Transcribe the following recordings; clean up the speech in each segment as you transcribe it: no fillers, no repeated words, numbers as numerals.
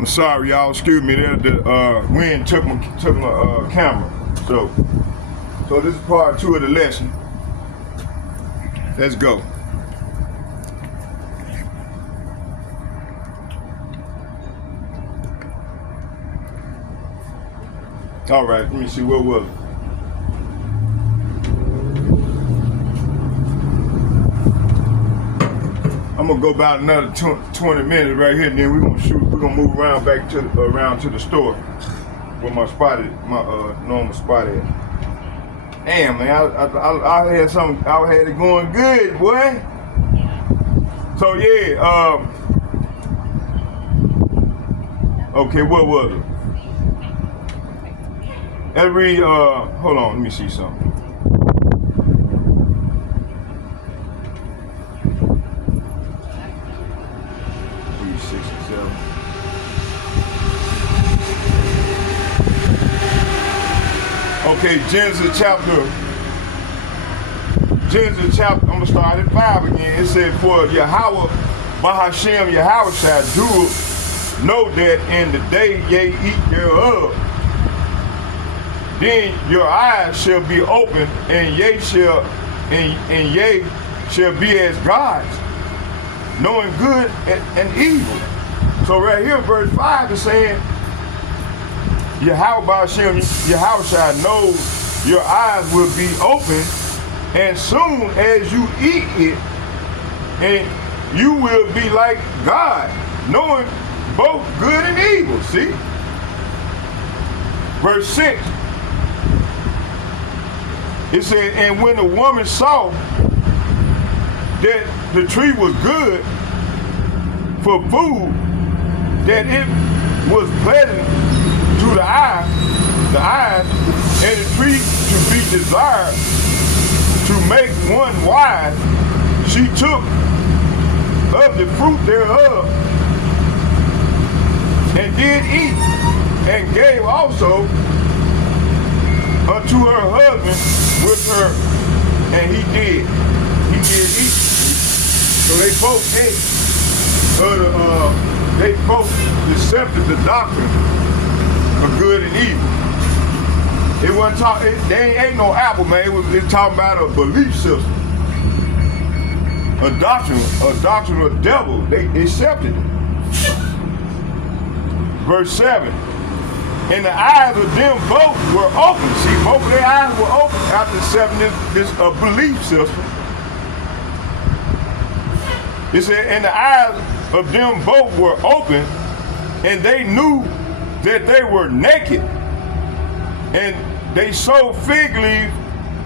I'm sorry, y'all. Excuse me. The wind took my camera. So this is part 2 of the lesson. Let's go. All right. Let me see. Where was it? I'm gonna go about another 20 minutes right here, and then we're gonna move around back to the store where my normal spot is. Damn, man, I had it going good, boy. So yeah, okay, what was it? Hold on, let me see something. Okay, Genesis chapter, I'm gonna start at 5 again. It said, for Yahweh, Bahashem Yahweh shall do know that in the day ye eat thereof, then your eyes shall be open, and ye shall be as gods, knowing good and evil. So right here, verse 5 is saying, Yahweh Ba'Shem, Yahweh shall know your eyes will be open, and soon as you eat it, and you will be like God, knowing both good and evil. See? Verse 6, it said, and when the woman saw that the tree was good for food, that it was pleasant to the eyes, and the tree to be desired to make one wise, she took of the fruit thereof and did eat, and gave also unto her husband with her, and he did eat. So they both ate, they both accepted the doctrine of good and evil. It wasn't talking, they ain't no apple, man. It's talking about a belief system. A doctrine of devil. They accepted it. Verse 7. And the eyes of them both were open. See, both of their eyes were open after accepting this belief system. It said, and the eyes of them both were open, and they knew that they were naked, and they sewed fig leaves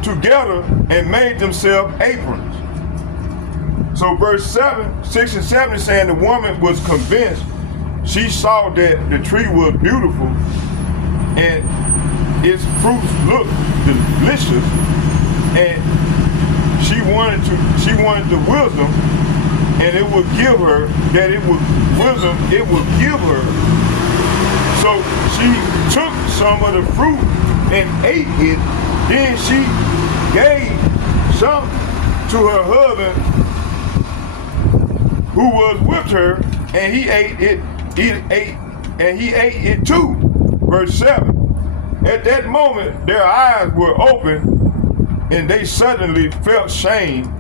together and made themselves aprons. So verse 6 and 7 is saying the woman was convinced. She saw that the tree was beautiful and its fruits looked delicious, and she wanted the wisdom, and it would give her, that it was wisdom, it would give her. So she took some of the fruit and ate it. Then she gave some to her husband who was with her, and he ate it. He ate it too. Verse 7. At that moment, their eyes were open, and they suddenly felt shame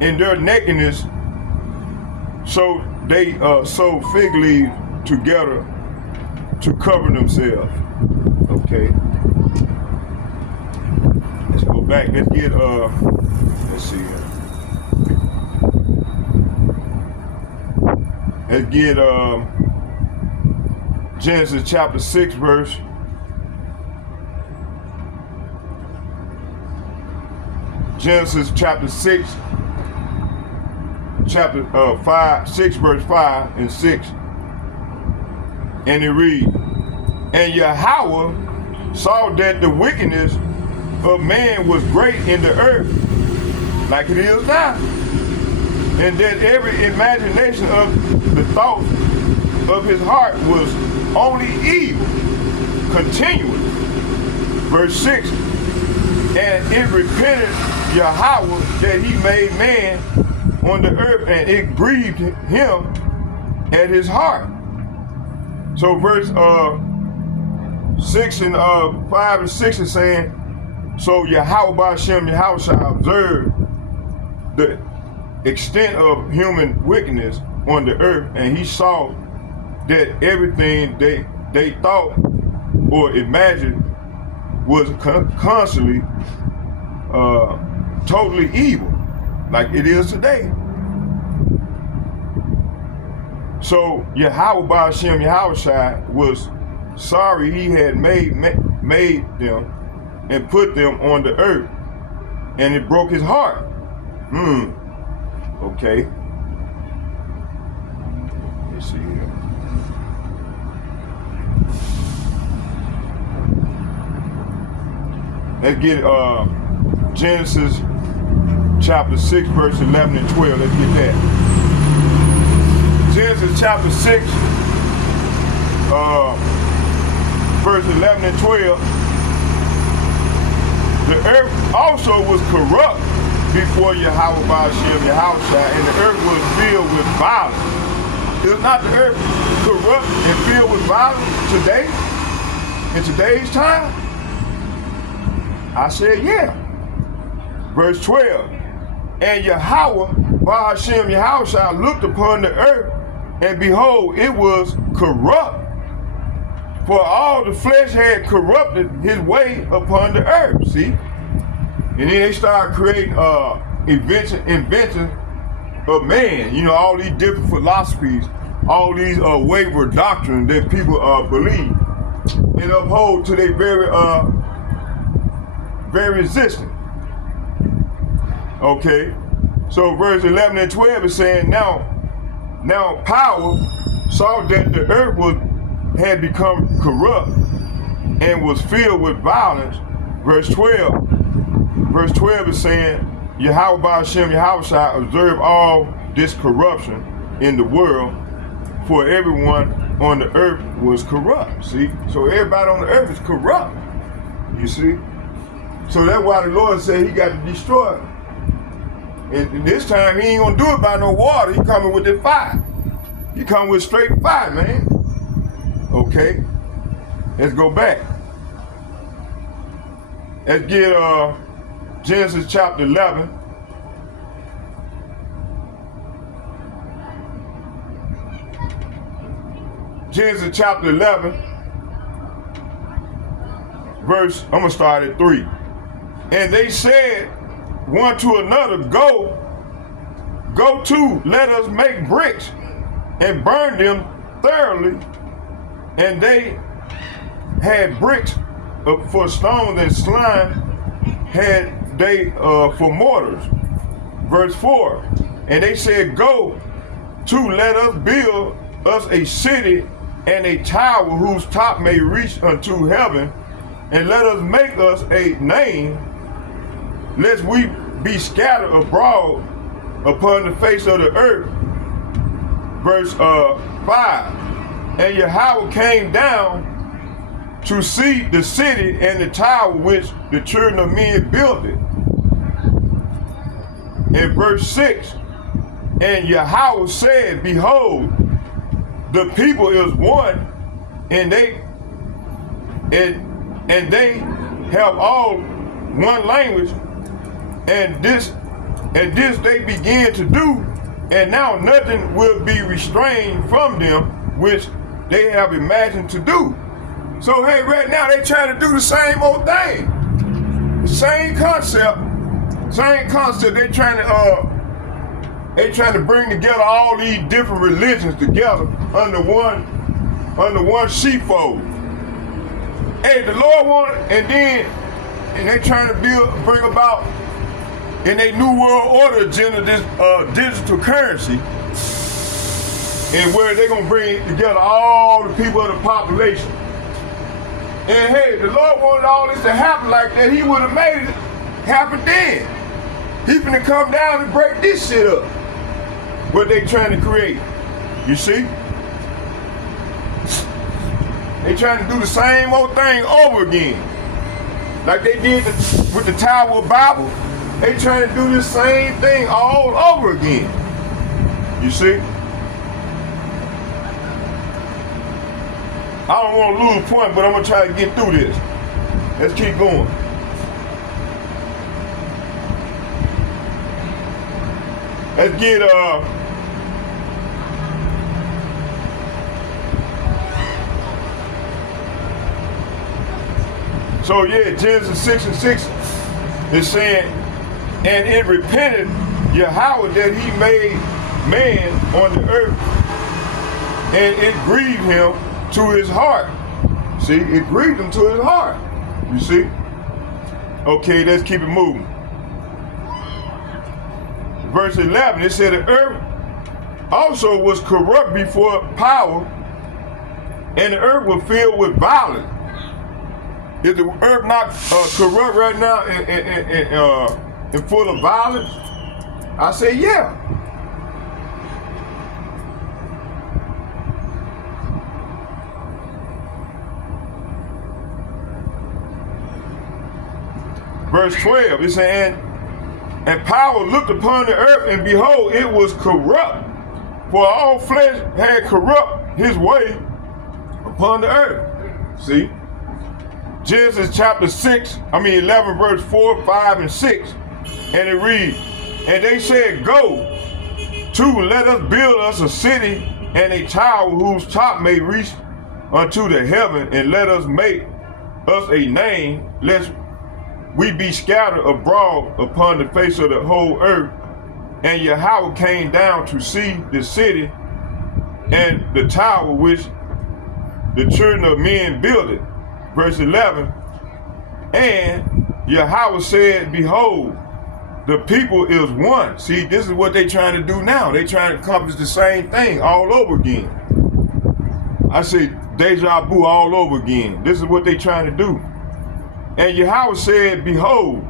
in their nakedness. So they sewed fig leaves together to cover themselves. Okay. Let's go back. Let's get let's see here. Let's get Genesis chapter 6 verse. Genesis chapter 6, chapter 6 verse 5 and 6. And it reads, and Yahweh saw that the wickedness of man was great in the earth, like it is now, and that every imagination of the thoughts of his heart was only evil, continually. Verse 6, and it repented Yahweh that he made man on the earth, and it grieved him at his heart. So verse 6 and 5 and 6 is saying, so Yahweh Ba'Shem Yahweh shall observe the extent of human wickedness on the earth, and he saw that everything they thought or imagined was constantly totally evil, like it is today. So Yahweh Ba'Shem Yahweh was sorry he had made them and put them on the earth, and it broke his heart. Okay. Let's see here. Let's get Genesis chapter 6, verse 11 and 12. Let's get that. Genesis chapter 6, verse 11 and 12. The earth also was corrupt before Yahweh Ba'Shem Yahweh, and the earth was filled with violence. Is not the earth corrupt and filled with violence today? In today's time? I said, yeah. Verse 12. And Yahweh Ba'Shem Yahweh looked upon the earth, and behold, it was corrupt, for all the flesh had corrupted his way upon the earth. See? And then they started creating inventions of man. You know, all these different philosophies, all these wayward doctrines that people believe and uphold to their very existence. Okay, so verse 11 and 12 is saying, now power saw that the earth had become corrupt and was filled with violence. Verse 12 is saying, Yahweh Ba'Shem Yahweh shall observe all this corruption in the world, for everyone on the earth was corrupt. See? So everybody on the earth is corrupt. You see? So that's why the Lord said he got to destroy it. And this time he ain't gonna do it by no water. He coming with the fire. He coming with straight fire, man. Okay? Let's go back. Let's get Genesis chapter 11. Genesis chapter 11, verse, I'm going to start at 3. And they said one to another, go to, let us make bricks and burn them thoroughly. And they had bricks for stones, and slime had they for mortars. Verse 4, and they said, go to, let us build us a city and a tower whose top may reach unto heaven, and let us make us a name, lest we be scattered abroad upon the face of the earth. Verse 5, and Yahweh came down to see the city and the tower which the children of men built it. In verse 6, and Yahweh said, behold, the people is one, and they have all one language, and this they began to do, and now nothing will be restrained from them which they have imagined to do. So hey, right now they trying to do the same old thing, the same concept. They trying to bring together all these different religions together under one sheepfold. Hey, the Lord wanted, and they trying to bring about in a new world order agenda this digital currency, and where they're gonna bring together all the people of the population. And hey, the Lord wanted all this to happen like that, he would have made it happen then. He finna come down and break this shit up. What they trying to create. You see? They trying to do the same old thing over again. Like they did with the Tower of Babel. They trying to do the same thing all over again. You see? I don't want to lose point, but I'm going to try to get through this. Let's keep going. Let's get, so yeah, Genesis 6:6 is saying, and it repented Yahweh that he made man on the earth, and it grieved him to his heart. See, it grieved him to his heart. You see? Okay, let's keep it moving. Verse 11, it said, the earth also was corrupt before power, and the earth was filled with violence. Is the earth not corrupt right now and full of violence? I say, yeah. Verse 12, it said, and power looked upon the earth, and behold, it was corrupt, for all flesh had corrupt his way upon the earth. See? Genesis chapter 11, verse 4, 5, and 6. And it reads, and they said, go to, let us build us a city and a tower whose top may reach unto the heaven, and let us make us a name, lest we be scattered abroad upon the face of the whole earth. And Yahweh came down to see the city and the tower which the children of men builded. Verse 11, and Yahweh said, behold, the people is one. See, this is what they trying to do now. They trying to accomplish the same thing all over again. I say deja vu all over again. This is what they trying to do. And Yahweh said, behold,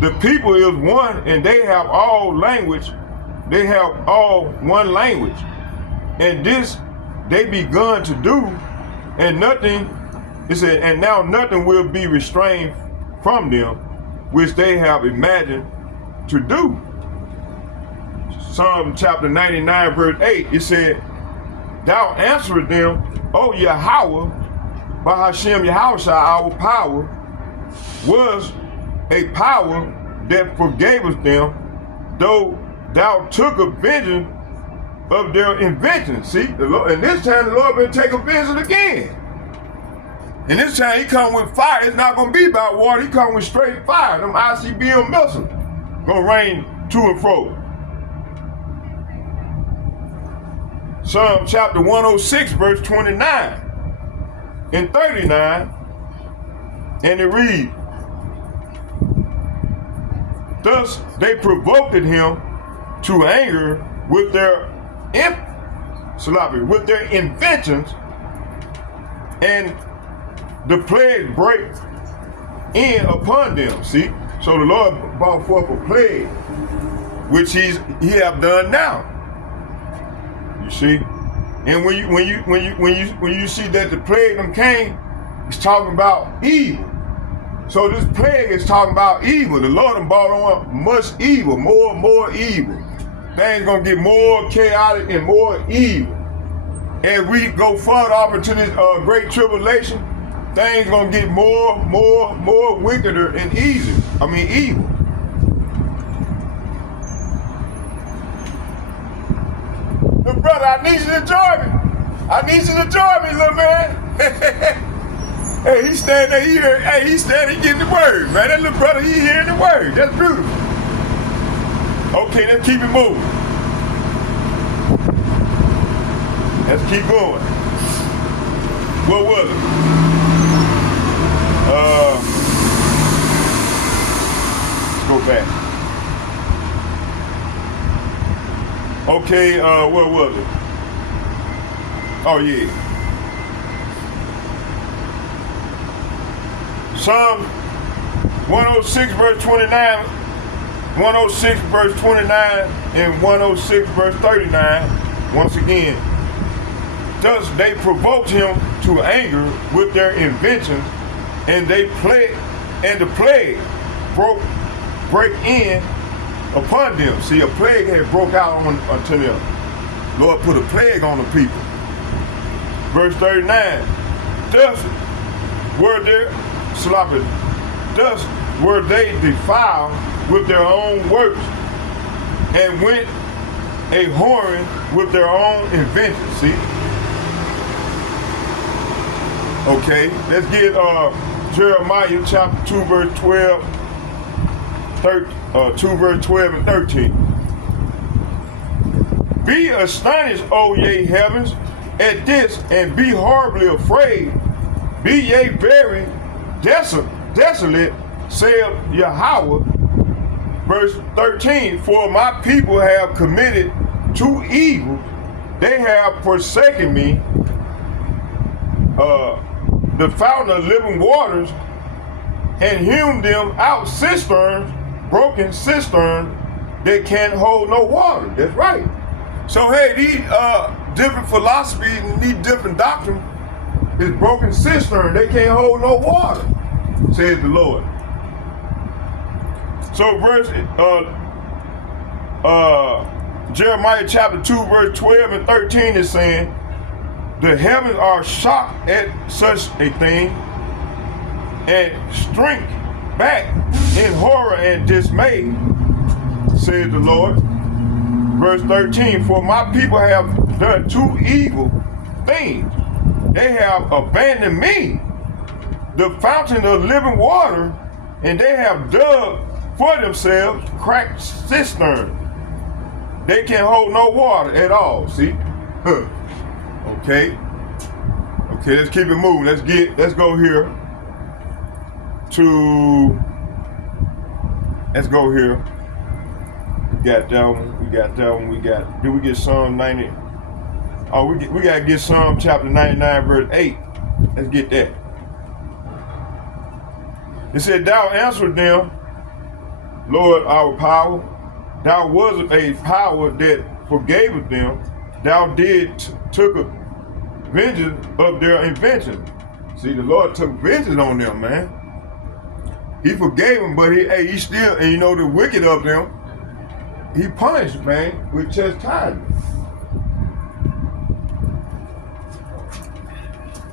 the people is one, and they have all language. They have all one language. And this they begun to do, and nothing, it said, and now nothing will be restrained from them, which they have imagined to do. Psalm chapter 99, verse 8, it said, thou answered them, O Yahweh, by Hashem Yahweh, our power was a power that forgaveth them, though thou took a vengeance of their inventions. See, the Lord, and this time the Lord will take a vengeance again. And this time he come with fire. It's not going to be about water. He come with straight fire. Them ICBM missiles going to rain to and fro. Psalm chapter 106, verse 29 and 39, and it reads, thus they provoked him to anger with their inventions, and the plague break in upon them. See, so the Lord brought forth a plague, which he have done now. You see, and when you see that the plague them came, it's talking about evil. So this plague is talking about evil. The Lord done brought on much evil, more and more evil. Things gonna get more chaotic and more evil. As we go further off into this great tribulation, things gonna get more wickeder and evil. But brother, I need you to join me. I need you to join me, little man. Hey, he's standing here. Hey, he's standing getting the word, man. That little brother, he hearing the word. That's beautiful. Okay, let's keep it moving. Let's keep going. What was it? Let's go back. Okay, what was it? Oh yeah. Psalm 106 verse 29, 106 verse 29, and 106 verse 39, once again. Thus they provoked him to anger with their inventions, and the plague break in upon them. See, a plague had broke out unto them. Lord put a plague on the people. Verse 39. Thus were they defiled with their own works, and went a whoring with their own invention. See? Okay, let's get Jeremiah chapter 2 verse 12, 2 verse 12 and 13. Be astonished, O ye heavens, at this, and be horribly afraid. Be ye very desolate, saith Yahweh. Verse 13, for my people have committed two evils. They have forsaken me, the fountain of living waters, and hewn them out cisterns, broken cisterns that can't hold no water. That's right. So hey, these different philosophies and these different doctrines is broken cistern. They can't hold no water, says the Lord. So verse Jeremiah chapter 2 verse 12 and 13 is saying, the heavens are shocked at such a thing and shrink back in horror and dismay, says the Lord. Verse 13, for my people have done two evil things. They have abandoned me, the fountain of living water, and they have dug for themselves cracked cisterns. They can't hold no water at all, see? Okay, let's keep it moving. Let's go here to, let's go here. We got that one, did we get Psalm 90? Oh, we gotta get Psalm chapter 99 verse 8. Let's get that. It said, thou answered them, Lord, our power. Thou was a power that forgave them. Thou took vengeance of their invention. See, the Lord took vengeance on them, man. He forgave them, but he still, and you know the wicked of them, he punished, man, with chastisement.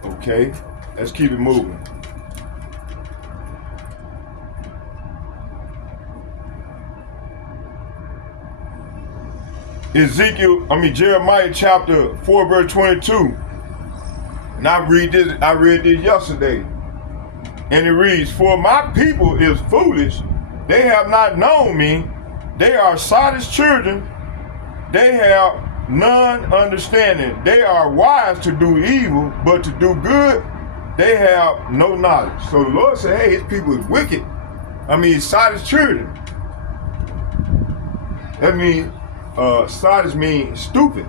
Okay, let's keep it moving. Jeremiah chapter 4 verse 22. And I read this yesterday. And it reads, for my people is foolish, they have not known me, they are sottish children, they have none understanding. They are wise to do evil, but to do good, they have no knowledge. So the Lord said, hey, his people is wicked. Sottish children. That means, sottish means stupid.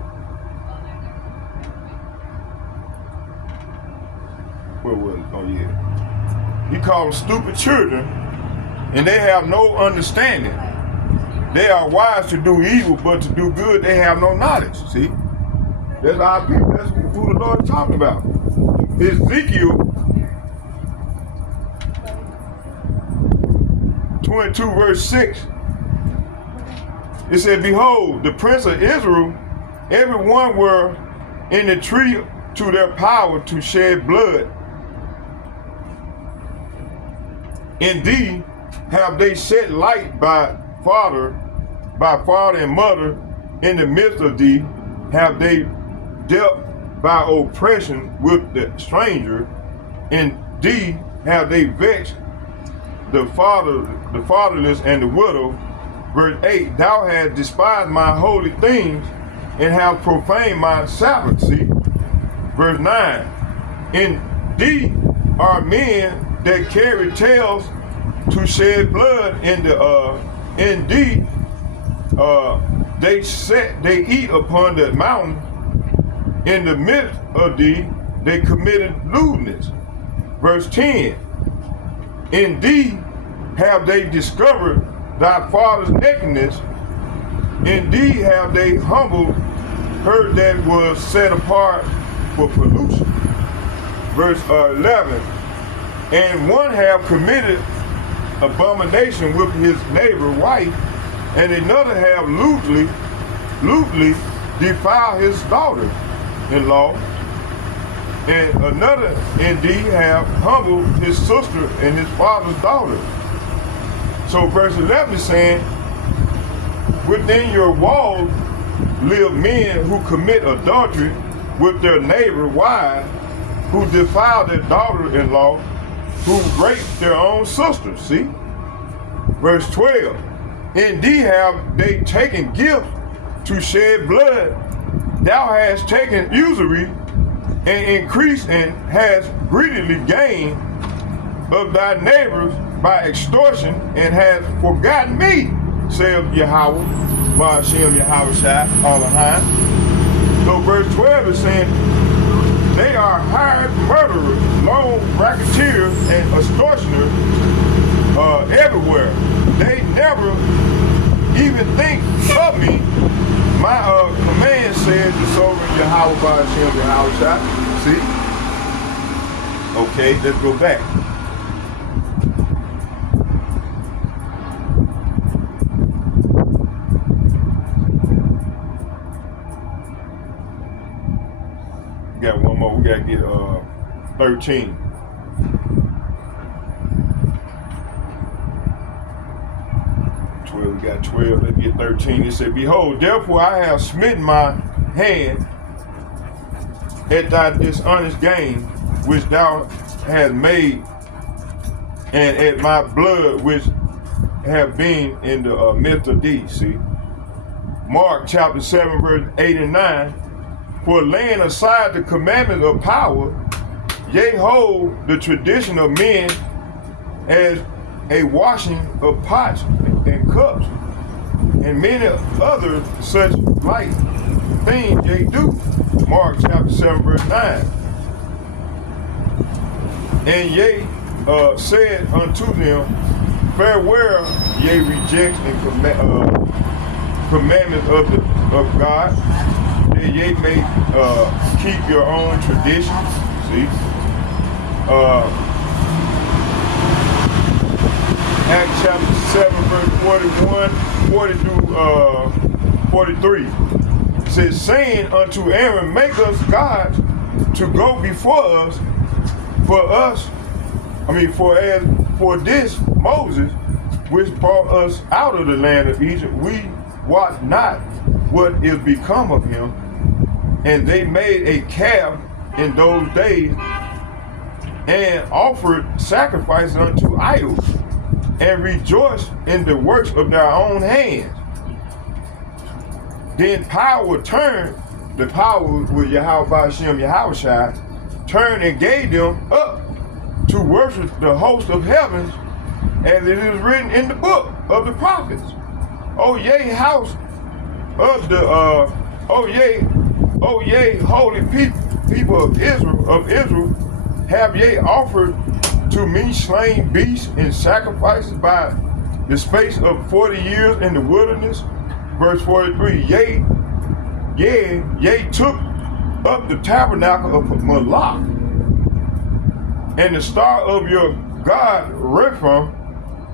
Where was it? Oh yeah. He called them stupid children, and they have no understanding. They are wise to do evil, but to do good, they have no knowledge. See? That's our people. That's who the Lord is talking about. Ezekiel 22 verse 6. It said, behold, the prince of Israel, everyone were in the tree to their power to shed blood. Indeed, have they set light by father and mother in the midst of thee, have they dealt by oppression with the stranger, indeed have they vexed the fatherless and the widow. Verse 8, thou hast despised my holy things and have profaned my Sabbath. See? Verse 9, indeed are men that carry tails to shed blood in the indeed they eat upon the mountain, in the midst of thee they committed lewdness. Verse 10, indeed have they discovered thy father's nakedness, indeed have they humbled her that was set apart for pollution. Verse 11, and one have committed abomination with his neighbor wife, and another have lewdly defiled his daughter-in-law. And another indeed have humbled his sister and his father's daughter. So verse 11 is saying, within your walls live men who commit adultery with their neighbor wives, who defile their daughter-in-law, who rape their own sister. See? Verse 12, indeed have they taken gifts to shed blood. Thou hast taken usury and increased and hast greedily gained of thy neighbors by extortion and hast forgotten me, saith Yahweh, Ba'ashem Yahweh Shai, Allahai. So verse 12 is saying, they are hired murderers, loan racketeers, and extortioners everywhere. They never even think of me. My command says the sovereign Yahweh Ba'ashem Yahweh Shai. See? Okay, let's go back. We got one more. We got to get 13. We got 12, let's get 13. It said, behold, therefore I have smitten my hand at thy dishonest gain, which thou hast made, and at my blood, which have been in the midst of thee. See? Mark chapter 7, verse 8 and 9. For laying aside the commandments of power, yea, hold the tradition of men as a washing of pots and cups, and many other such like things they do. Mark chapter 7, verse 9. And ye said unto them, farewell, ye reject and commandments of God, that ye may keep your own traditions. See? Acts chapter 7, verse 40 through 43. It says, saying unto Aaron, make us gods to go before us, for this Moses, which brought us out of the land of Egypt, we wot not what is become of him. And they made a calf in those days, and offered sacrifices unto idols, and rejoiced in the works of their own hands. Then power turned, the power with Yahweh Ba'ashem Yahweh Shai, turned and gave them up to worship the host of heavens, as it is written in the book of the prophets. O yea, house of the O yea, holy people of Israel, have ye offered to me slain beasts and sacrifices by the space of 40 years in the wilderness? Verse 43, yea, took up the tabernacle of Moloch, and the star of your God Rephaim,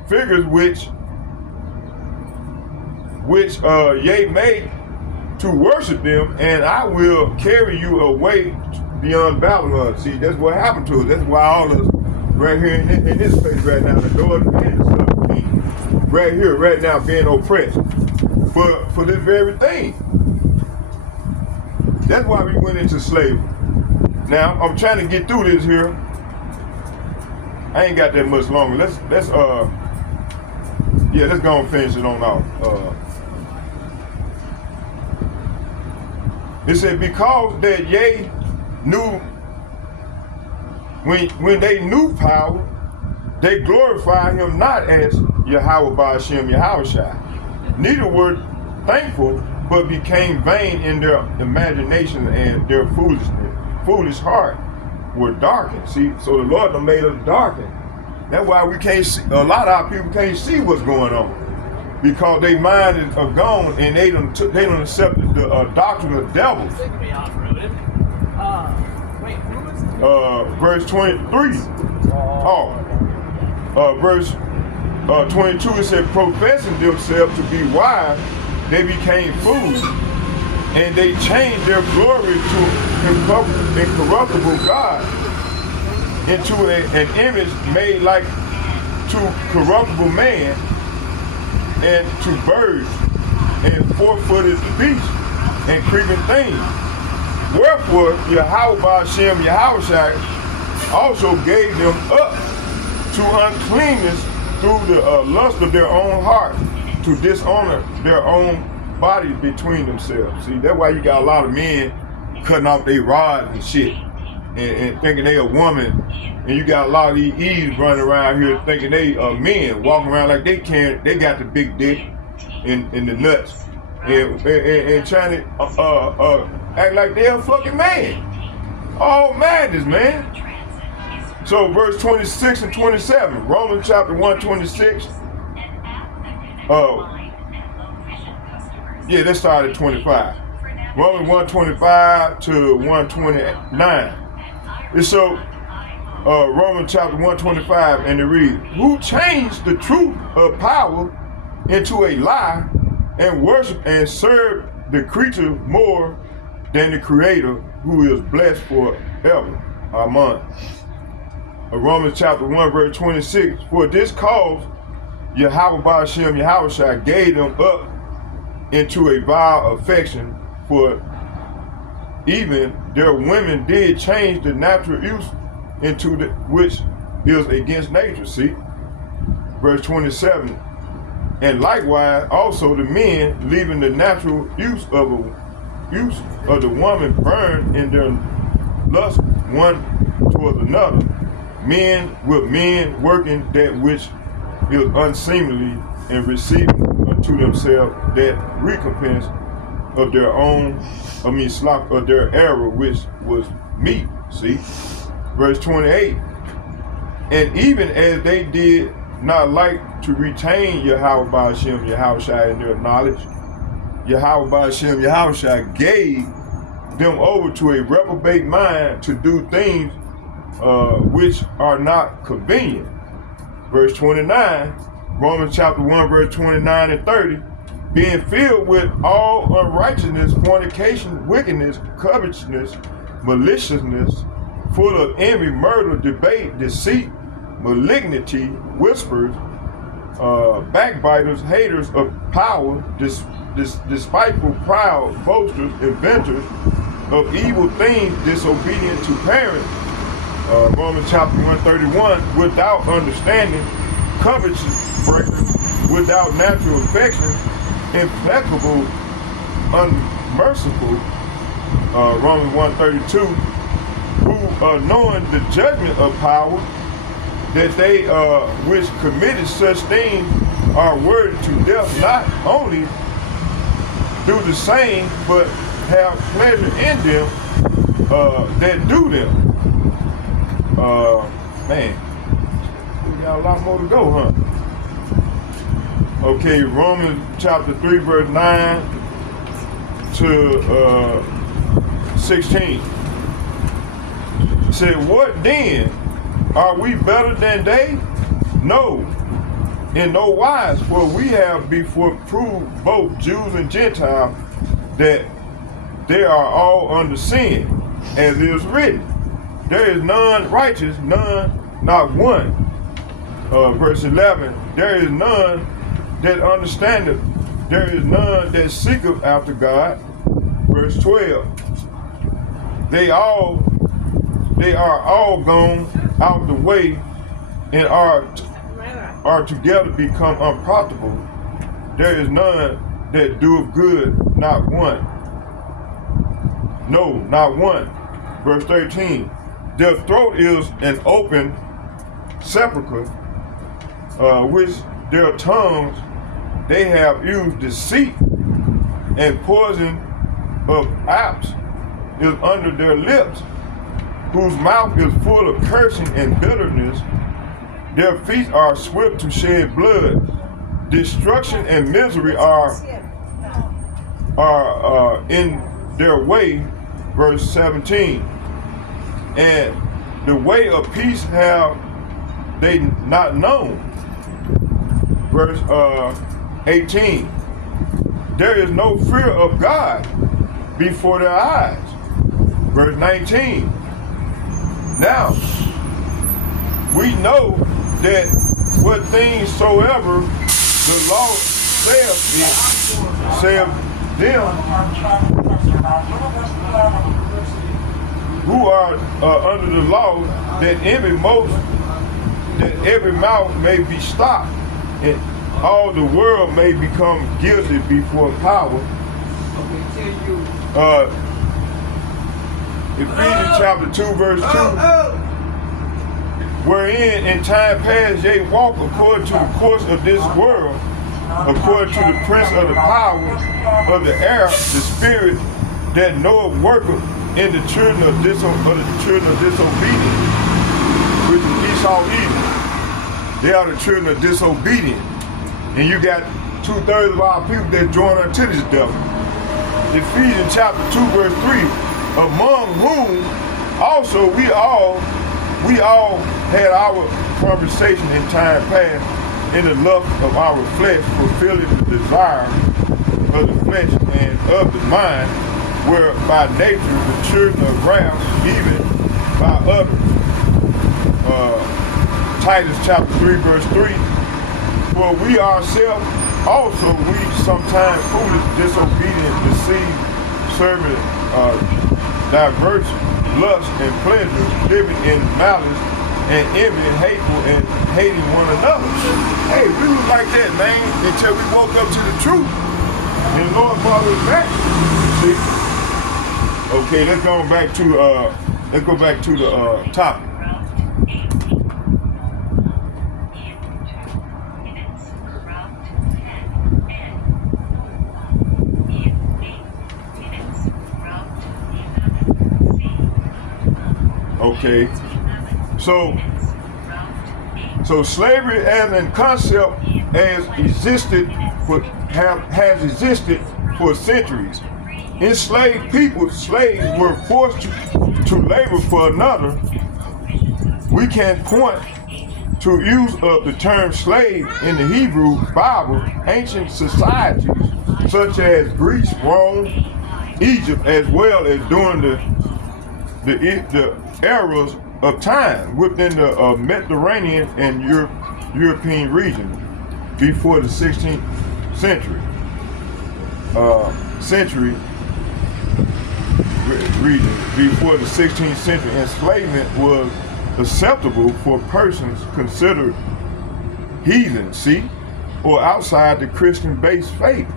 figures which ye made to worship them, and I will carry you away beyond Babylon. See, that's what happened to us. That's why all of us right here in this place right now, the northern and the southern kingdom, right here, right now, being oppressed for this very thing. That's why we went into slavery. Now, I'm trying to get through this here. I ain't got that much longer. Let's go and finish it on off. It said, because that ye knew, when they knew power, they glorified him not as Yahweh Ba'ashem Yahweh Shai, neither were thankful, but became vain in their imagination, and their foolish heart were darkened. See, so the Lord done made us darkened. That's why we can't see, a lot of our people can't see what's going on, because their mind is gone, and they done accepted the doctrine of devils. Verse 23. Verse 22, it said, professing themselves to be wise, they became fools, and they changed their glory to incorruptible God into an image made like to corruptible man and to birds and four-footed beasts and creeping things. Wherefore Yahweh Shem Yahushai also gave them up to uncleanness through the lust of their own heart, to dishonor their own bodies between themselves. See, that's why you got a lot of men cutting off their rods and shit and thinking they a woman, and you got a lot of these Eves running around here thinking they are men, walking around like they got the big dick in the nuts and trying to act like they're a fucking man. All madness, man. So verse 26 and 27, Romans chapter 1:26. Let's start at 25. Romans 1:25 to 1:29. And so Romans chapter 1:25, and it reads, who changed the truth of power into a lie and worship and serve the creature more than the Creator, who is blessed forever. Amen. Romans chapter 1 verse 26, for this cause Yahweh Shem Yahushai gave them up into a vile affection, for even their women did change the natural use into the which is against nature. See, verse 27, and likewise also the men, leaving the natural use of the woman, burned in their lust one towards another, men with men working that which is unseemly, and receiving unto themselves that recompense of their own, of their error, which was meat. See, verse 28, and even as they did not like to retain Yahweh Shem Yahushai in their knowledge, Yahweh Shem Yahushai gave them over to a reprobate mind to do things which are not convenient. Verse 29, Romans chapter 1 verse 29 and 30, being filled with all unrighteousness, fornication, wickedness, covetousness, maliciousness, full of envy, murder, debate, deceit, malignity, whispers, backbiters, haters of power, despiteful, proud, boasters, inventors of evil things, disobedient to parents. Romans chapter 131, without understanding, covetous, breakers, without natural affection, implacable, unmerciful. Romans 132, who knowing the judgment of power, that they which committed such things are worthy to death, not only do the same, but have pleasure in them that do them. Man, we got a lot more to go, huh? Okay, Romans chapter 3 verse 9 to 16. It said, what then? Are we better than they? No, in no wise, for we have before proved, both Jews and Gentiles, that they are all under sin, as it is written, there is none righteous, none, not one. Verse 11, there is none that understandeth, there is none that seeketh after God. Verse 12, they are all gone out the way, and are together become unprofitable. There is none that doeth good, not one. No, not one. Verse 13, their throat is an open sepulchre, which their tongues they have used deceit, and poison of apes is under their lips, whose mouth is full of cursing and bitterness. Their feet are swift to shed blood. Destruction and misery are in their way. Verse 17. And the way of peace have they not known. Verse 18. There is no fear of God before their eyes. Verse 19. Now, we know that what things soever the law saith them who are under the law, that every mouth may be stopped, and all the world may become guilty before power. Ephesians chapter 2, verse 2. Wherein in time past ye walk according to the course of this world, according to the prince of the power of the air, the spirit that knoweth worketh in the children of disobedience, which is Esau evil. They are the children of disobedience. And you got 2/3 of our people that join unto this devil. Ephesians chapter 2, verse 3, among whom also we all had our conversation in time past in the lust of our flesh, fulfilling the desire of the flesh and of the mind, were by nature the children of wrath, even by others. Titus chapter 3, verse 3, for we ourselves also, we sometimes foolish, disobedient, deceived, serving diverse lusts and pleasures, living in malice and envy, hateful, and hating one another. Hey, we was like that, man, until we woke up to the truth. And the Lord brought us back. See? Okay, let's go back to the topic. Okay, so slavery as a concept has existed for centuries. Enslaved people, slaves, were forced to labor for another. We can point to use of the term slave in the Hebrew Bible. Ancient societies such as Greece, Rome, Egypt, as well as during the eras of time within the Mediterranean and European region before the 16th century. Region before the 16th century, enslavement was acceptable for persons considered heathen, or outside the Christian-based faith.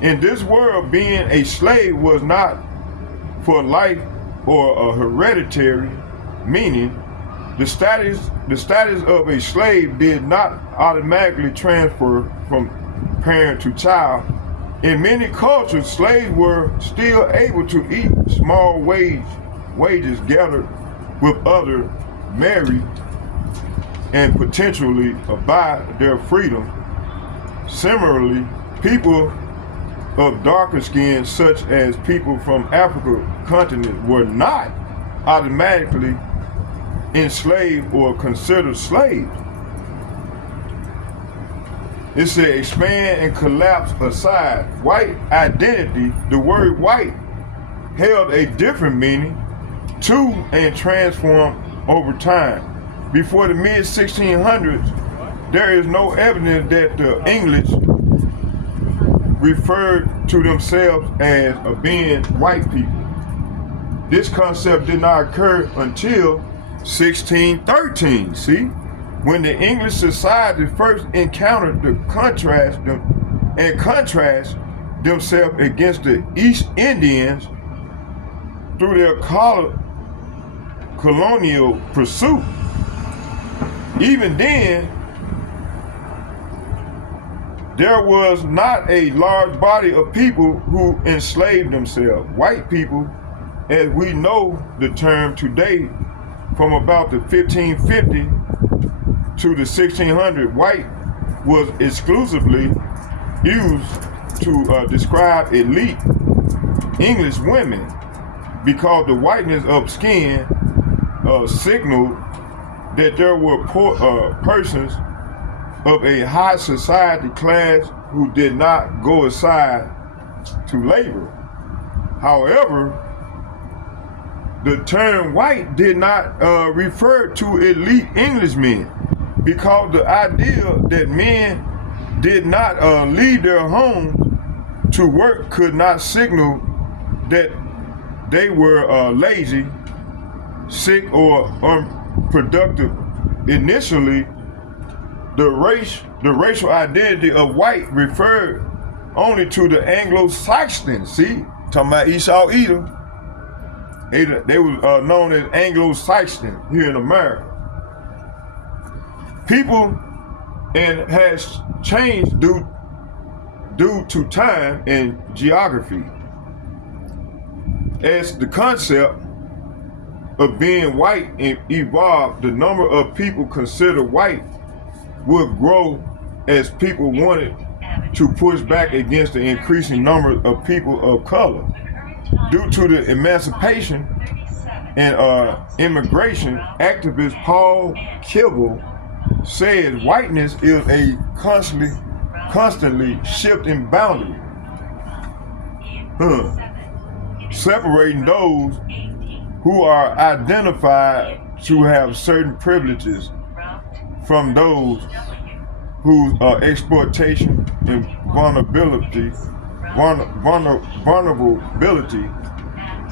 In this world, being a slave was not for life or a hereditary meaning. The status of a slave did not automatically transfer from parent to child. In many cultures, slaves were still able to eat small wages gathered with others, marry, and potentially buy their freedom. Similarly, people of darker skin, such as people from Africa continent, were not automatically enslaved or considered slaves. It said expand and collapse aside. White identity, the word white held a different meaning to and transformed over time. Before the mid-1600s, there is no evidence that the English referred to themselves as being white people. This concept did not occur until 1613, when the English society first encountered the contrast themselves against the East Indians through their colonial pursuit. Even then, there was not a large body of people who enslaved themselves. White people, as we know the term today, from about the 1550 to the 1600, white was exclusively used to describe elite English women, because the whiteness of skin signaled that there were persons of a high society class who did not go aside to labor. However, the term white did not refer to elite Englishmen, because the idea that men did not leave their homes to work could not signal that they were lazy, sick, or unproductive. Initially, the racial identity of white referred only to the Anglo-Saxons. See, talking about Esau, Edom. They were known as Anglo-Saxons here in America. People and has changed due to time and geography, as the concept of being white evolved. The number of people considered white would grow as people wanted to push back against the increasing number of people of color. Due to the emancipation and immigration, activist Paul Kibble says whiteness is a constantly shifting boundary, separating those who are identified to have certain privileges from those whose exploitation and vulnerability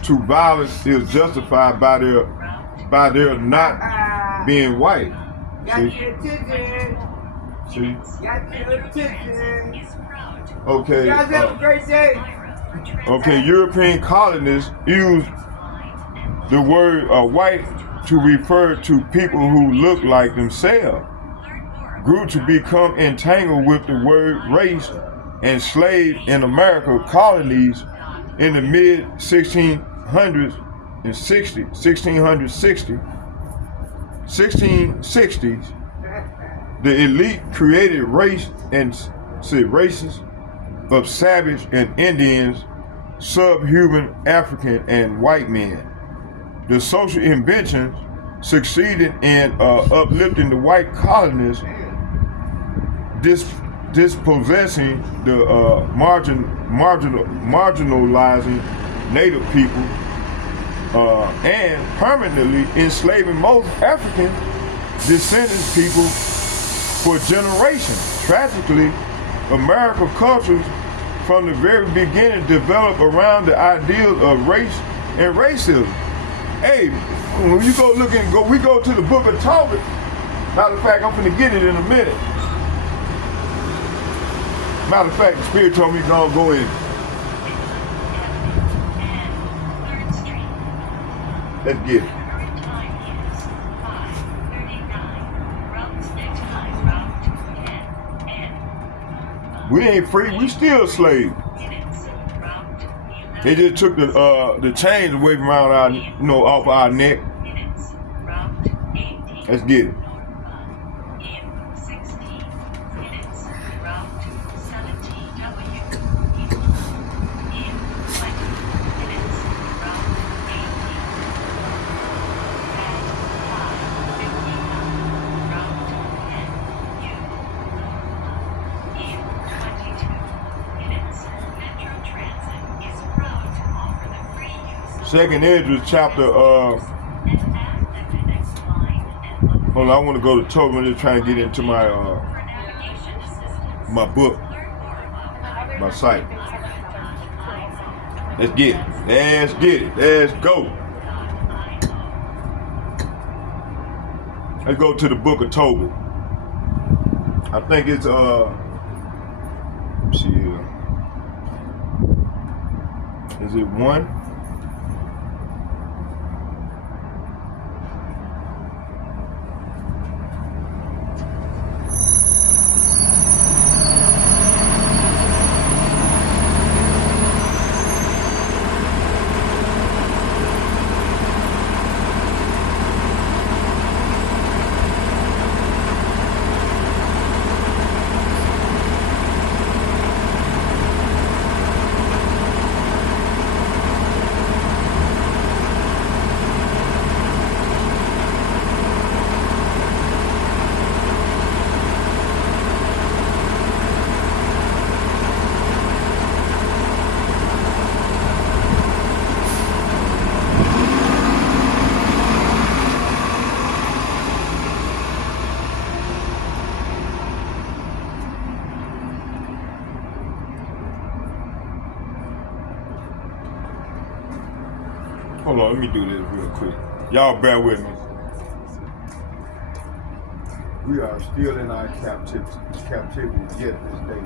to violence is justified by their not being white. See? Okay. Okay. European colonists used the word white to refer to people who look like themselves, grew to become entangled with the word race, and slave in American colonies in the mid 1660s. The elite created races of savage and Indians, subhuman African and white men. The social inventions succeeded in uplifting the white colonists, dispossessing the marginalizing native people, and permanently enslaving most African descendant people for generations. Tragically, American cultures from the very beginning developed around the ideals of race and racism. Hey, when you we go to the book of Tobit. Matter of fact, I'm finna get it in a minute. Matter of fact, the Spirit told me to go in. Let's get it. We ain't free, we still slaves. They just took the chains away from around our, off our neck. Let's get it. Second Ezra chapter, hold on, I want to go to Tobit. I'm just trying to get into my my book, my site. Let's get it. Let's get it. Let's go. Let's go to the book of Tobit. I think it's let's see here. Is it 1? hold on, let me do this real quick. Y'all bear with me. We are still in our captivity yet this day.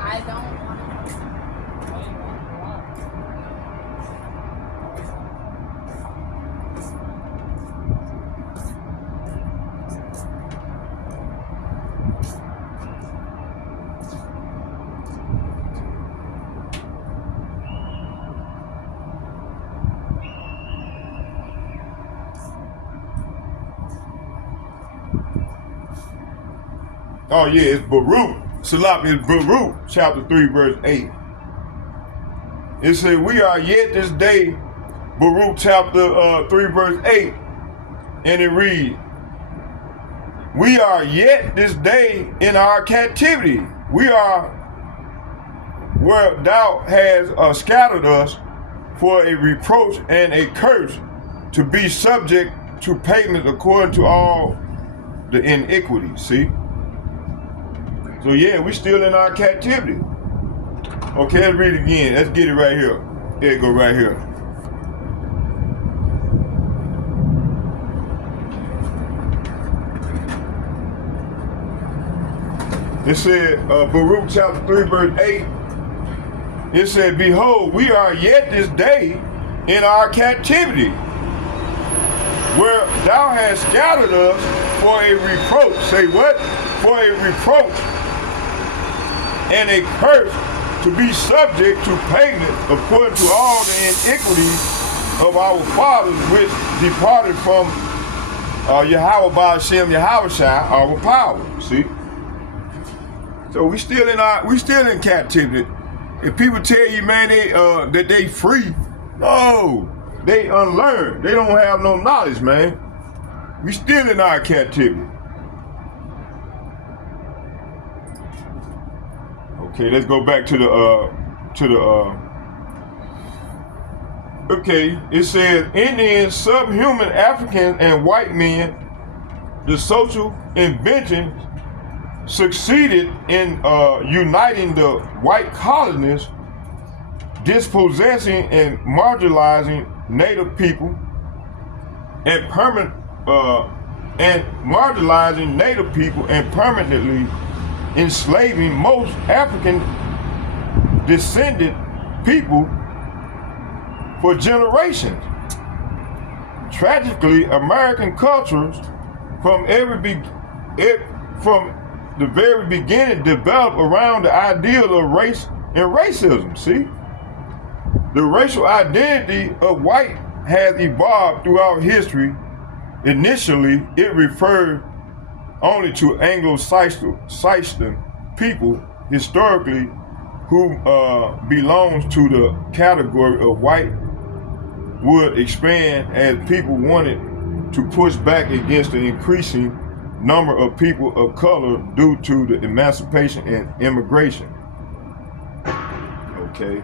I don't want to. Oh yeah, it's Baruch. Salak is Baruch, chapter 3, verse 8. It said, we are yet this day, Baruch chapter 3, verse 8. And it reads, we are yet this day in our captivity. We are where thou hast scattered us for a reproach and a curse, to be subject to payment according to all the iniquity. See? So yeah, we still in our captivity. Okay, let's read it again. Let's get it right here. Here it go right here. It said, Baruch chapter 3, verse 8. It said, behold, we are yet this day in our captivity, where thou hast scattered us for a reproach. Say what? For a reproach and a curse, to be subject to payment according to all the iniquities of our fathers which departed from Yahweh Ba'ashem Yahushua, our power. See? So we still in captivity. If people tell you, man, that they free, no, they unlearned. They don't have no knowledge, man. We still in our captivity. Okay, let's go back to the okay, it says, Indians, subhuman Africans, and white men, the social invention succeeded in uniting the white colonists, dispossessing and marginalizing native people, and permanently enslaving most African descended people for generations. Tragically, American cultures from the very beginning developed around the ideal of race and racism. See? The racial identity of white has evolved throughout history. Initially, it referred only to Anglo-Saxon people historically who belongs to the category of white, would expand as people wanted to push back against the increasing number of people of color due to the emancipation and immigration. Okay.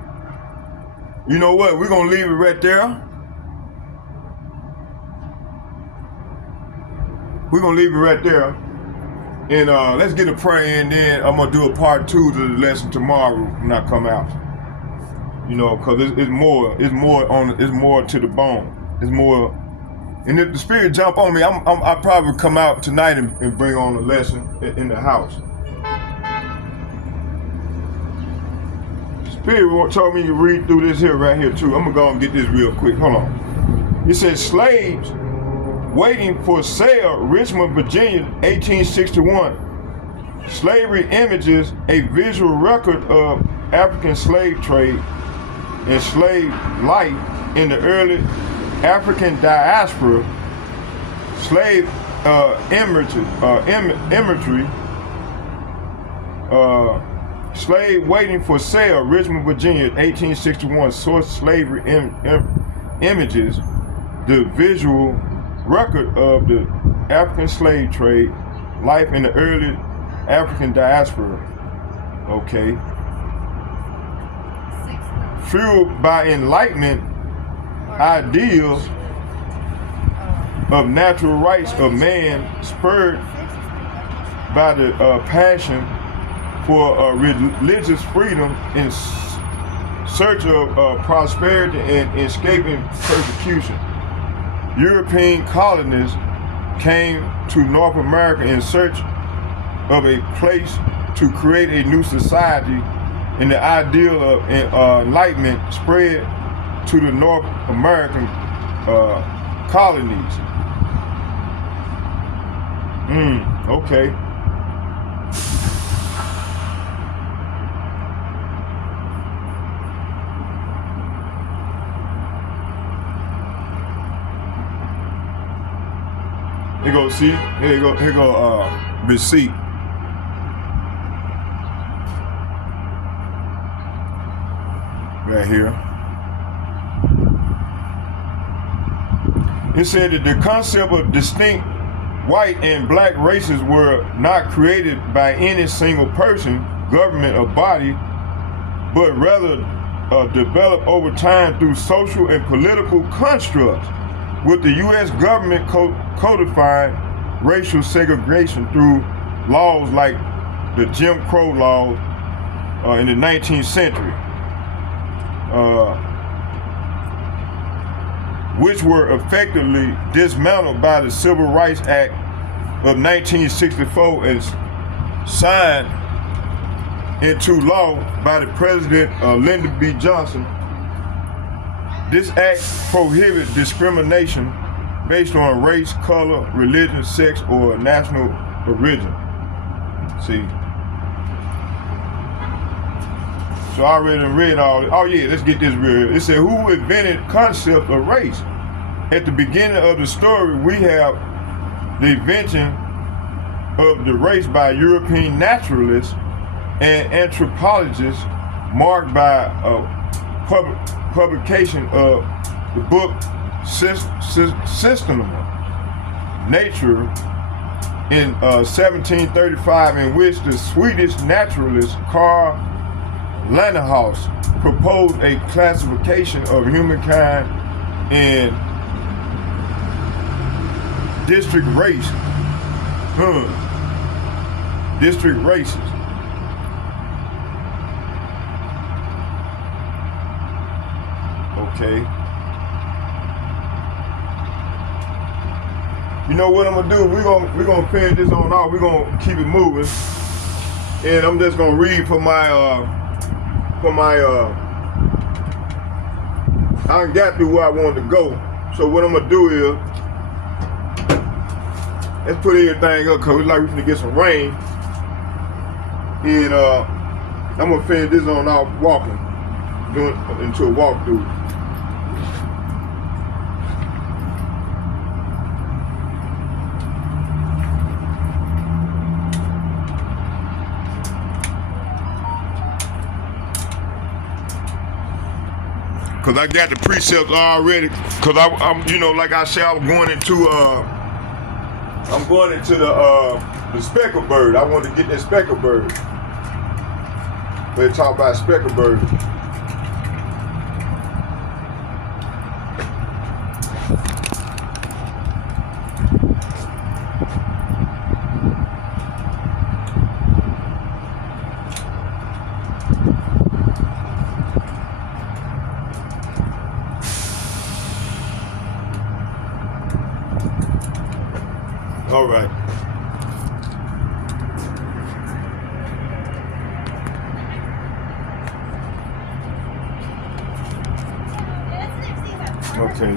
You know what? We're going to leave it right there. We're going to leave it right there. And let's get a prayer in, then I'm going to do a part 2 to the lesson tomorrow when I come out. You know, because it's more to the bone. It's more, and if the spirit jump on me, I'll probably come out tonight and bring on a lesson in the house. Spirit told me to read through this here right here too. I'm going to go and get this real quick. Hold on. It says, slaves waiting for sale, Richmond, Virginia, 1861. Slavery images a visual record of African slave trade and slave life in the early African diaspora. Slave imagery, slave waiting for sale, Richmond, Virginia, 1861. Source slavery images, the visual record of the African slave trade, life in the early African diaspora. Okay. Fueled by Enlightenment ideals of natural rights of man, spurred by the passion for religious freedom in search of prosperity and escaping persecution. European colonists came to North America in search of a place to create a new society, and the ideal of enlightenment spread to the North American colonies. Okay. Here go, see? Here go, receipt. Right here. It said that the concept of distinct white and black races were not created by any single person, government, or body, but rather developed over time through social and political constructs, with the U.S. government codifying racial segregation through laws like the Jim Crow laws in the 19th century, which were effectively dismantled by the Civil Rights Act of 1964 and signed into law by the President Lyndon B. Johnson. This act prohibits discrimination based on race, color, religion, sex, or national origin. See? So I already read all. Oh yeah, let's get this real. It said, who invented concept of race? At the beginning of the story, we have the invention of the race by European naturalists and anthropologists, marked by publication of the book System of Nature in 1735, in which the Swedish naturalist Carl Linnaeus proposed a classification of humankind in district races. District races. Okay. You know what I'm gonna do? We're gonna finish this on off. We're gonna keep it moving, and I'm just gonna read for my I got through where I wanted to go. So what I'm gonna do is, let's put everything up, cause it's like we're gonna get some rain, and I'm gonna finish this on off walking, doing into a walkthrough. Cause I got the precepts already. Cause I'm, you know, like I said, I'm going into the speckle bird. I want to get that speckle bird. Let's talk about speckle bird. All right. Okay.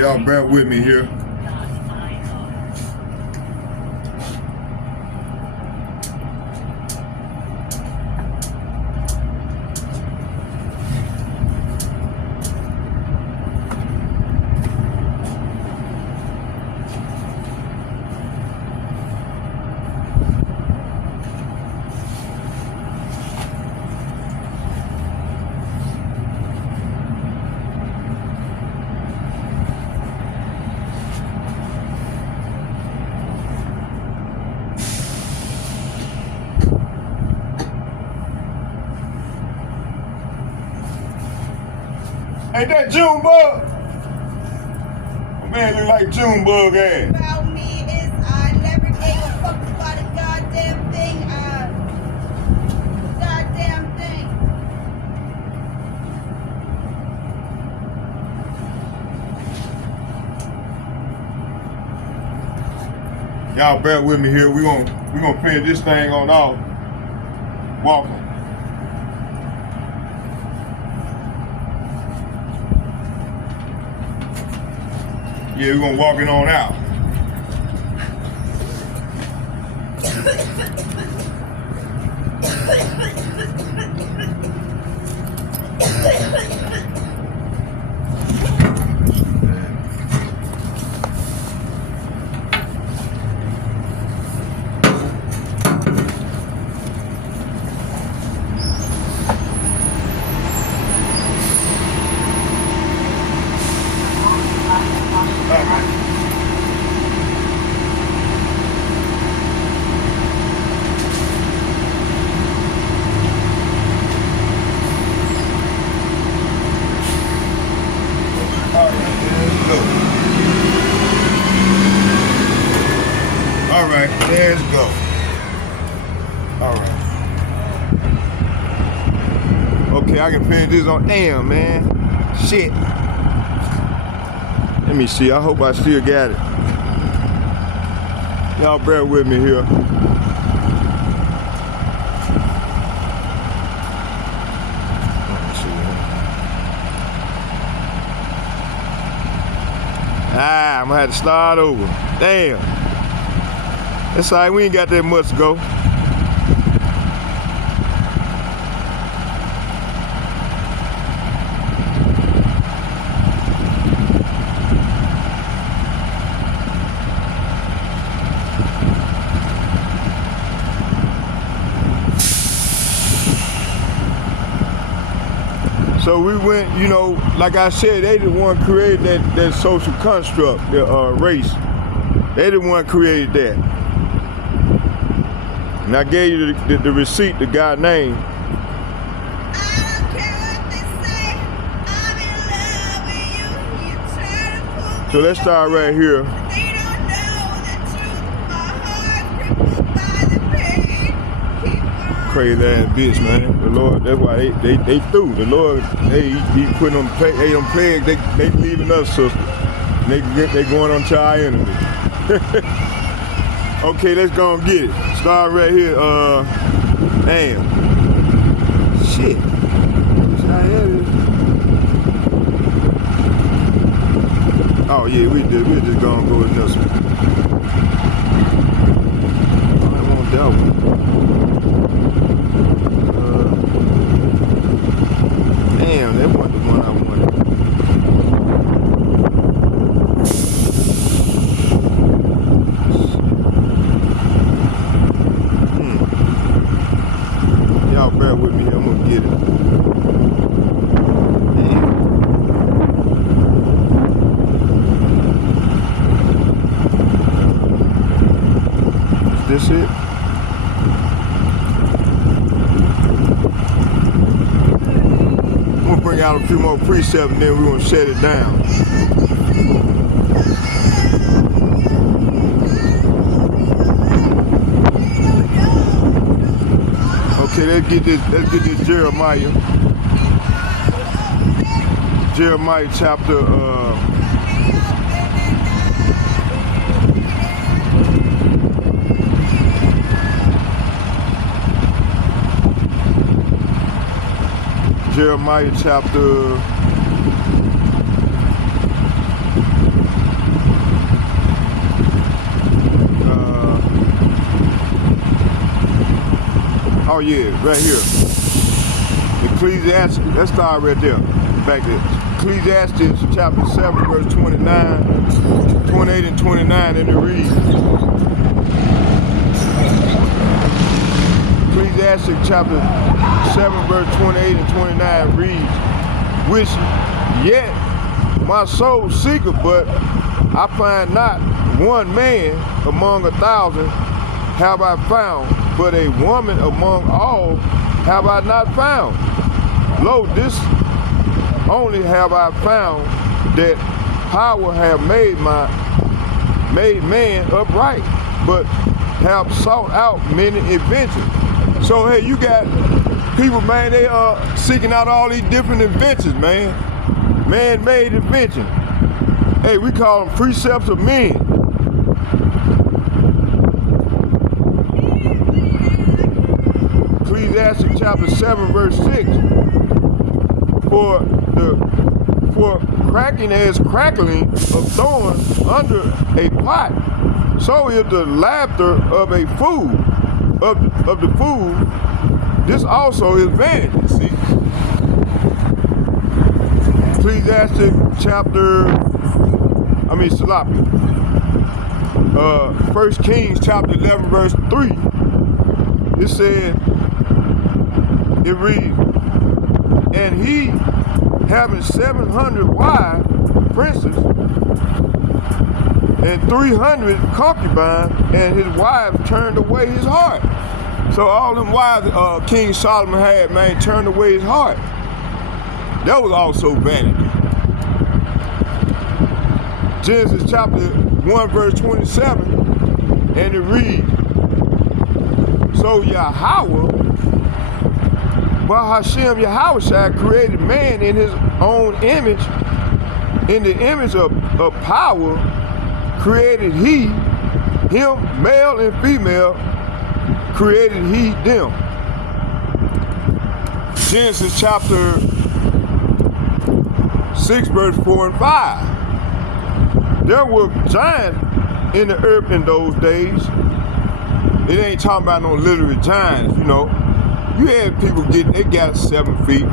Y'all bear with me here. Ain't that Junebug? Man, look like Junebug ass. About me is I never gave a fuck about a goddamn thing. Goddamn thing. Y'all bear with me here. We gonna finish this thing on off. Walking. Yeah, we're gonna walk it on out. All right, let's go. All right. Okay, I can finish this on. Damn, man. Shit. Let me see. I hope I still got it. Y'all bear with me here. I'm gonna have to start over. Damn. That's all right, we ain't got that much to go. So we went, you know, like I said, they the one created that social construct, the race. They the one created that. And I gave you the receipt, the guy name. I don't care what they say. I'm in love with you. You try to pull me So let's start right here. They don't know the truth. My heart crippled by the pain. Keep on. Crazy ass bitch, man. The Lord, that's why they threw. The Lord, he putting them, them plagues, they leaving us, sister. They going on to our enemy. Okay, let's go and get it. Start right here. Damn. Shit. Oh yeah, we just gonna go with this one. I want that one. Damn, that wasn't the one I wanted. Y'all bear with me, I'm gonna get it. Damn. Is this it? I'm gonna bring out a few more precepts and then we're gonna shut it down. Okay, let's get this Jeremiah. Jeremiah chapter Jeremiah chapter Oh yeah, right here. Ecclesiastes, let's start right there. Back there. Ecclesiastes chapter 7, verse 29, 28 and 29, and it reads. Ecclesiastes chapter 7, verse 28 and 29 reads, which yet my soul seeketh, but I find not one man among 1,000 have I found, but a woman among all have I not found. Lo, this only have I found, that power have made man upright, but have sought out many inventions. So hey, you got people, man, they are seeking out all these different inventions, man. Man-made inventions. Hey, we call them precepts of men. Ecclesiastes chapter 7, verse 6. For cracking as crackling of thorns under a pot, so is the laughter of a fool, of the fool. This also is vanity, see? Ecclesiastes chapter, Salafi. 1 Kings chapter 11, verse 3. It said, it reads, and he, having 700 wives, princes, and 300 concubines, and his wives turned away his heart. So all them wives King Solomon had, man, turned away his heart. That was also vanity. Genesis chapter 1, verse 27, and it reads, so Yahweh, Bahashem Yahushua created man in his own image, in the image of power, created he, him, male and female, created he them. Genesis chapter 6, verse 4 and 5. There were giants in the earth in those days. It ain't talking about no literal giants, you know. You had people they got 7 feet,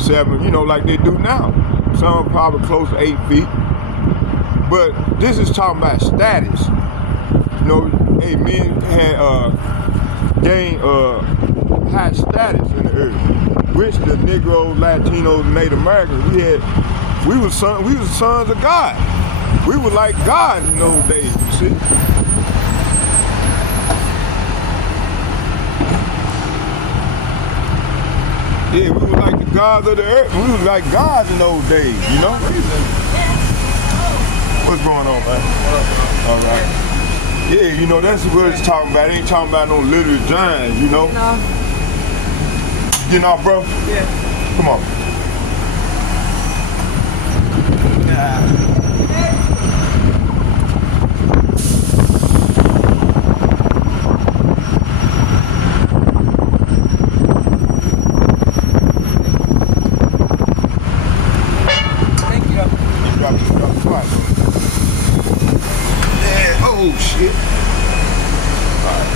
7, you know, like they do now. Some probably close to 8 feet. But this is talking about status. You know, hey, men had gained high status in the earth, which the Negroes, Latinos, Native Americans, we were sons of God. We were like God in those days, you see. Yeah, we were like the gods of the earth. We were like gods in those days, you know? What's going on, man? All right. Yeah, you know, that's what it's talking about. It ain't talking about no literal giants, you know? You know, bro? Yeah. Come on. Yeah. Oh shit. Alright.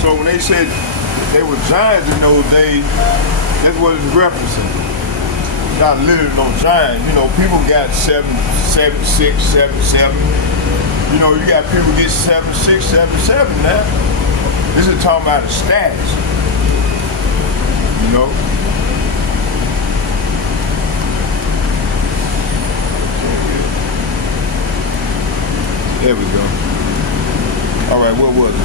So when they said they were giants in those days, that's what it's referencing. Not literally no giants. You know, people got 7, 7, 6, 7, 7. You know, you got people get 7, 6, 7, 7 now. This is talking about the status. You know? There we go. All right, what was it?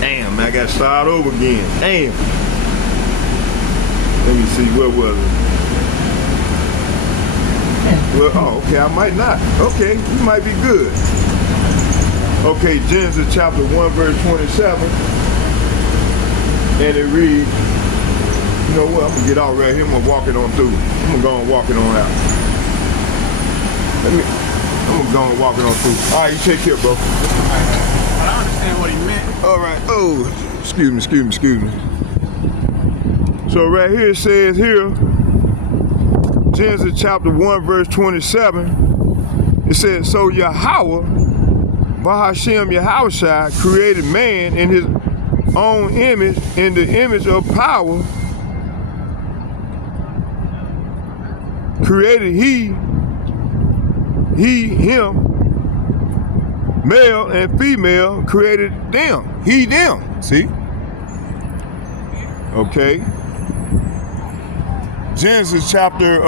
Damn, I got to start over again. Damn. Let me see, what was it? Well, oh, okay, I might not. Okay, you might be good. Okay, Genesis chapter 1, verse 27. And it reads, you know what, I'm going to get out right here. I'm going to walk it on through. I'm going to go and walk it on out. I'm gonna go and walk it on through. All right, you take care, bro. I understand what he meant. All right. Oh, excuse me. So right here it says here, Genesis chapter 1, verse 27. It says, so Yahweh, Bahashem Yahushua created man in his own image, in the image of power, created him, male and female, created them, them, see? Okay. Genesis chapter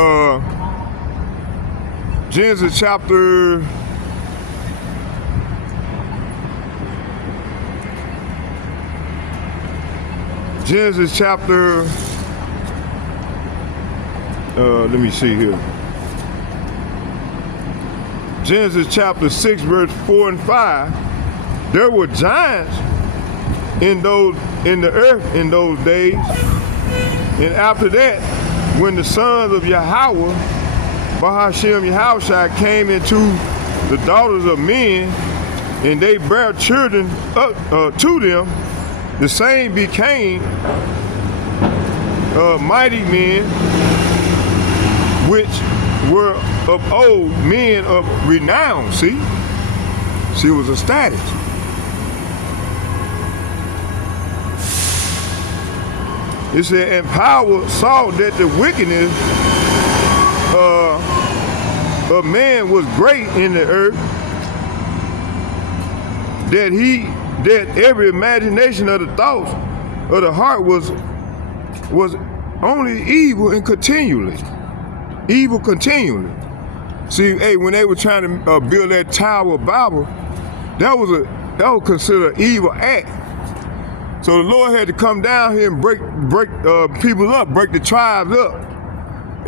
6, verse 4 and 5, there were giants in the earth in those days. And after that, when the sons of Yahweh, Bahashem Yahushua, came into the daughters of men, and they bare children to them, the same became mighty men, which were of old, men of renown. See, it was a status. It said, and power saw that the wickedness of man was great in the earth, that every imagination of the thoughts of the heart was only evil and continually. Evil continually. See, hey, when they were trying to build that Tower of Babel, that was considered an evil act. So the Lord had to come down here and break people up, break the tribes up,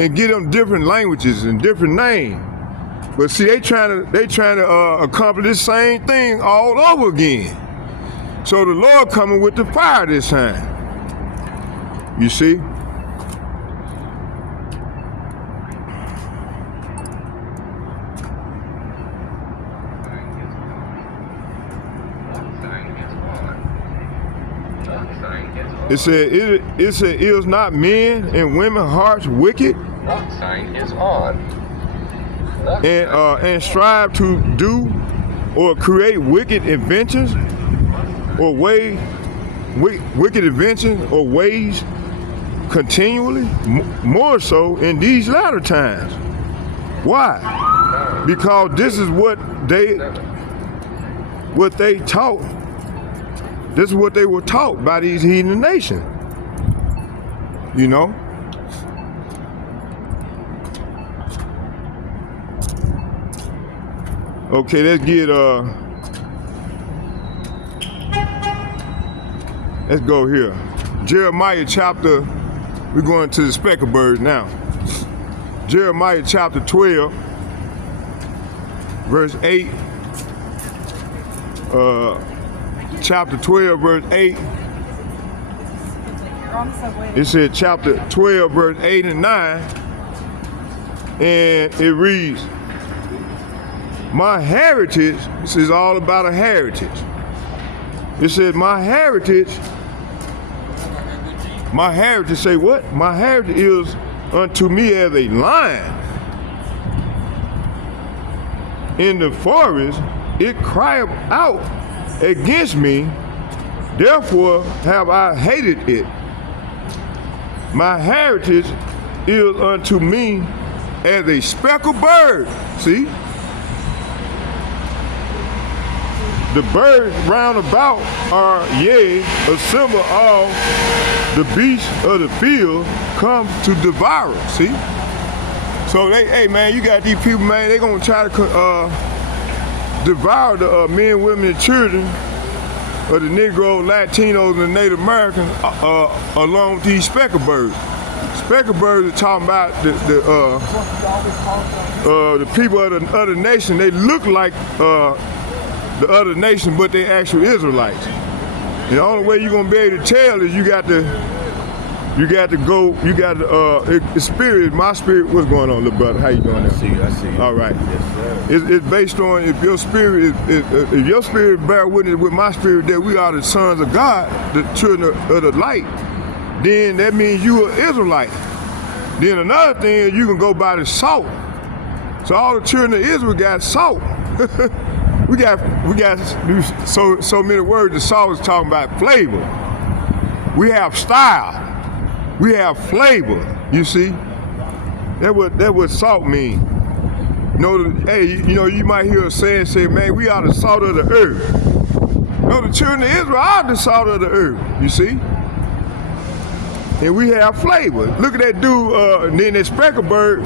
and give them different languages and different names. But see, they trying to accomplish the same thing all over again. So the Lord coming with the fire this time. You see? It said, is not men and women hearts wicked? What sign is on? And strive to do or create wicked inventions or wicked inventions or ways continually, more so in these latter times. Why? Because this is what they taught. This is what they were taught by these heathen nations. You know? Okay, let's go here. Jeremiah chapter, we're going to the speckle bird now. Jeremiah chapter 12, verse 8. Chapter 12, verse 8. It said chapter 12, verse 8 and 9. And it reads, my heritage, this is all about a heritage. It says, my heritage, say what? My heritage is unto me as a lion. In the forest, it cried out against me, therefore have I hated it. My heritage is unto me as a speckled bird. See? The birds round about are, yea, a symbol of the beasts of the field come to devour. See? So hey man, you got these people, man, they gonna try to devour the men, women, and children of the Negro, Latinos, and the Native Americans along with these speckled birds. Speckled birds are talking about the people of the other nation. They look like the other nation, but they actual Israelites. And the only way you're gonna be able to tell is you got to spirit, my spirit, what's going on, little brother? How you doing? I see you. All right. Yes, sir. It's based on if your spirit bear witness with my spirit that we are the sons of God, the children of the light, then that means you are Israelite. Then another thing is you can go by the salt. So all the children of Israel got salt. We we got so many words. The song is talking about flavor. We have style. We have flavor. You see, that what salt mean. You know, hey, you know, you might hear a saying say, man, we are the salt of the earth. You know, the children of Israel are the salt of the earth. You see. And we have flavor. Look at that dude, and then that speckle bird.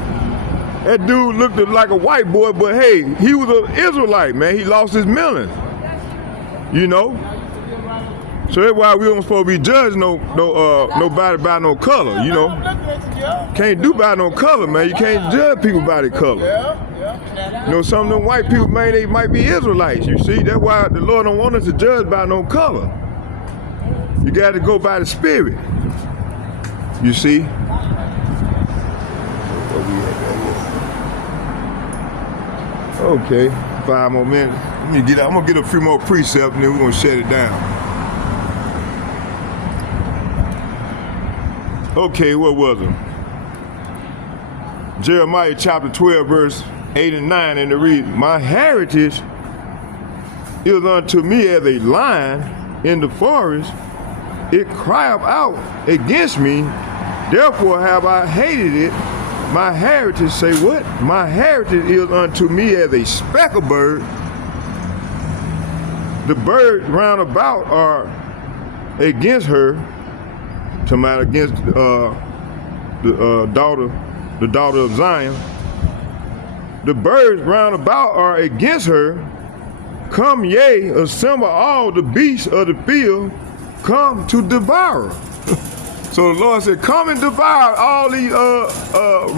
That dude looked like a white boy, but hey, he was an Israelite, man. He lost his melon. You know? So that's why we don't supposed to be judging nobody by no color, you know? Can't do by no color, man. You can't judge people by their color. You know, some of them white people, man, they might be Israelites, you see? That's why the Lord don't want us to judge by no color. You got to go by the Spirit. You see? Okay, 5 more minutes. I'm gonna get a few more precepts and then we're gonna shut it down. Okay, what was it? Jeremiah chapter 12, verse 8 and 9, and it reads, my heritage is unto me as a lion in the forest. It crieth out against me, therefore have I hated it. My heritage, say what? My heritage is unto me as a speckle bird. The birds round about are against her, talking about against the daughter of Zion. The birds round about are against her. Come ye, assemble all the beasts of the field, come to devour. So the Lord said, come and devour all these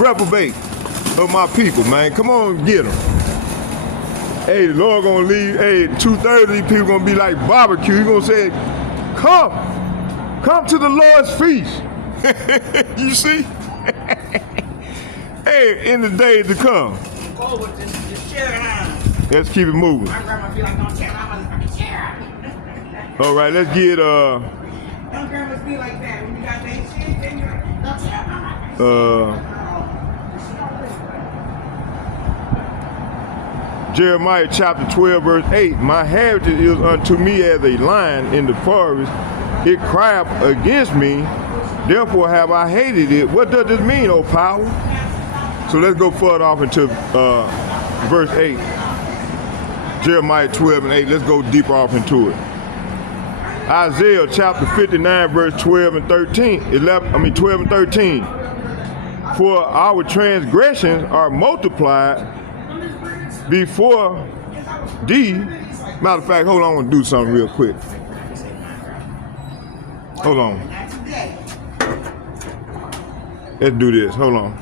reprobate of my people, man. Come on, get them. Hey, the Lord gonna leave, hey, 2/3 of these people gonna be like barbecue. He gonna say, come to the Lord's feast. You see? Hey, in the days to come. Let's keep it moving. My grandma be like, don't tear my motherfucking chair. All right, let's get Don't grandmas be like that. When you got that shit, then you're like, don't tear my motherfucking Jeremiah chapter 12, verse 8. My heritage is unto me as a lion in the forest. It cried against me, therefore have I hated it. What does this mean, oh power? So let's go further off into verse 8. Jeremiah 12 and 8. Let's go deeper off into it. Isaiah chapter 59, verse 12 and 13. 12 and 13. For our transgressions are multiplied before thee. Matter of fact, hold on, I want to do something real quick. Hold on. Let's do this. Hold on.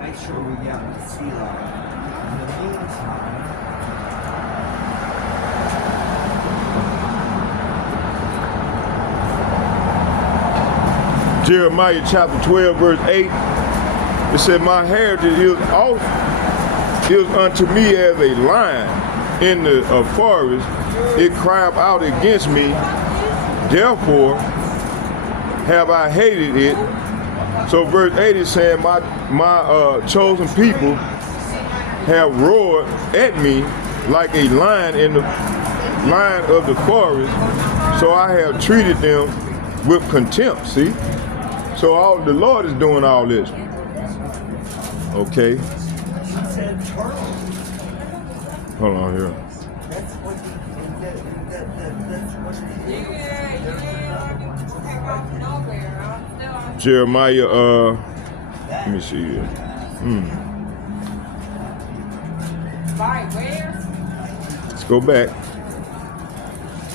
Make sure we get the sea level. In the meantime, Jeremiah chapter 12, verse 8. It said, my heritage is unto me as a lion in the forest. It cried out against me, therefore have I hated it. So verse 8 is saying, my chosen people have roared at me like a lion in the lion of the forest. So I have treated them with contempt. See? So the Lord is doing all this. Okay. he said turtle. Hold on here. That's what Jeremiah, let me see here. Let's go back.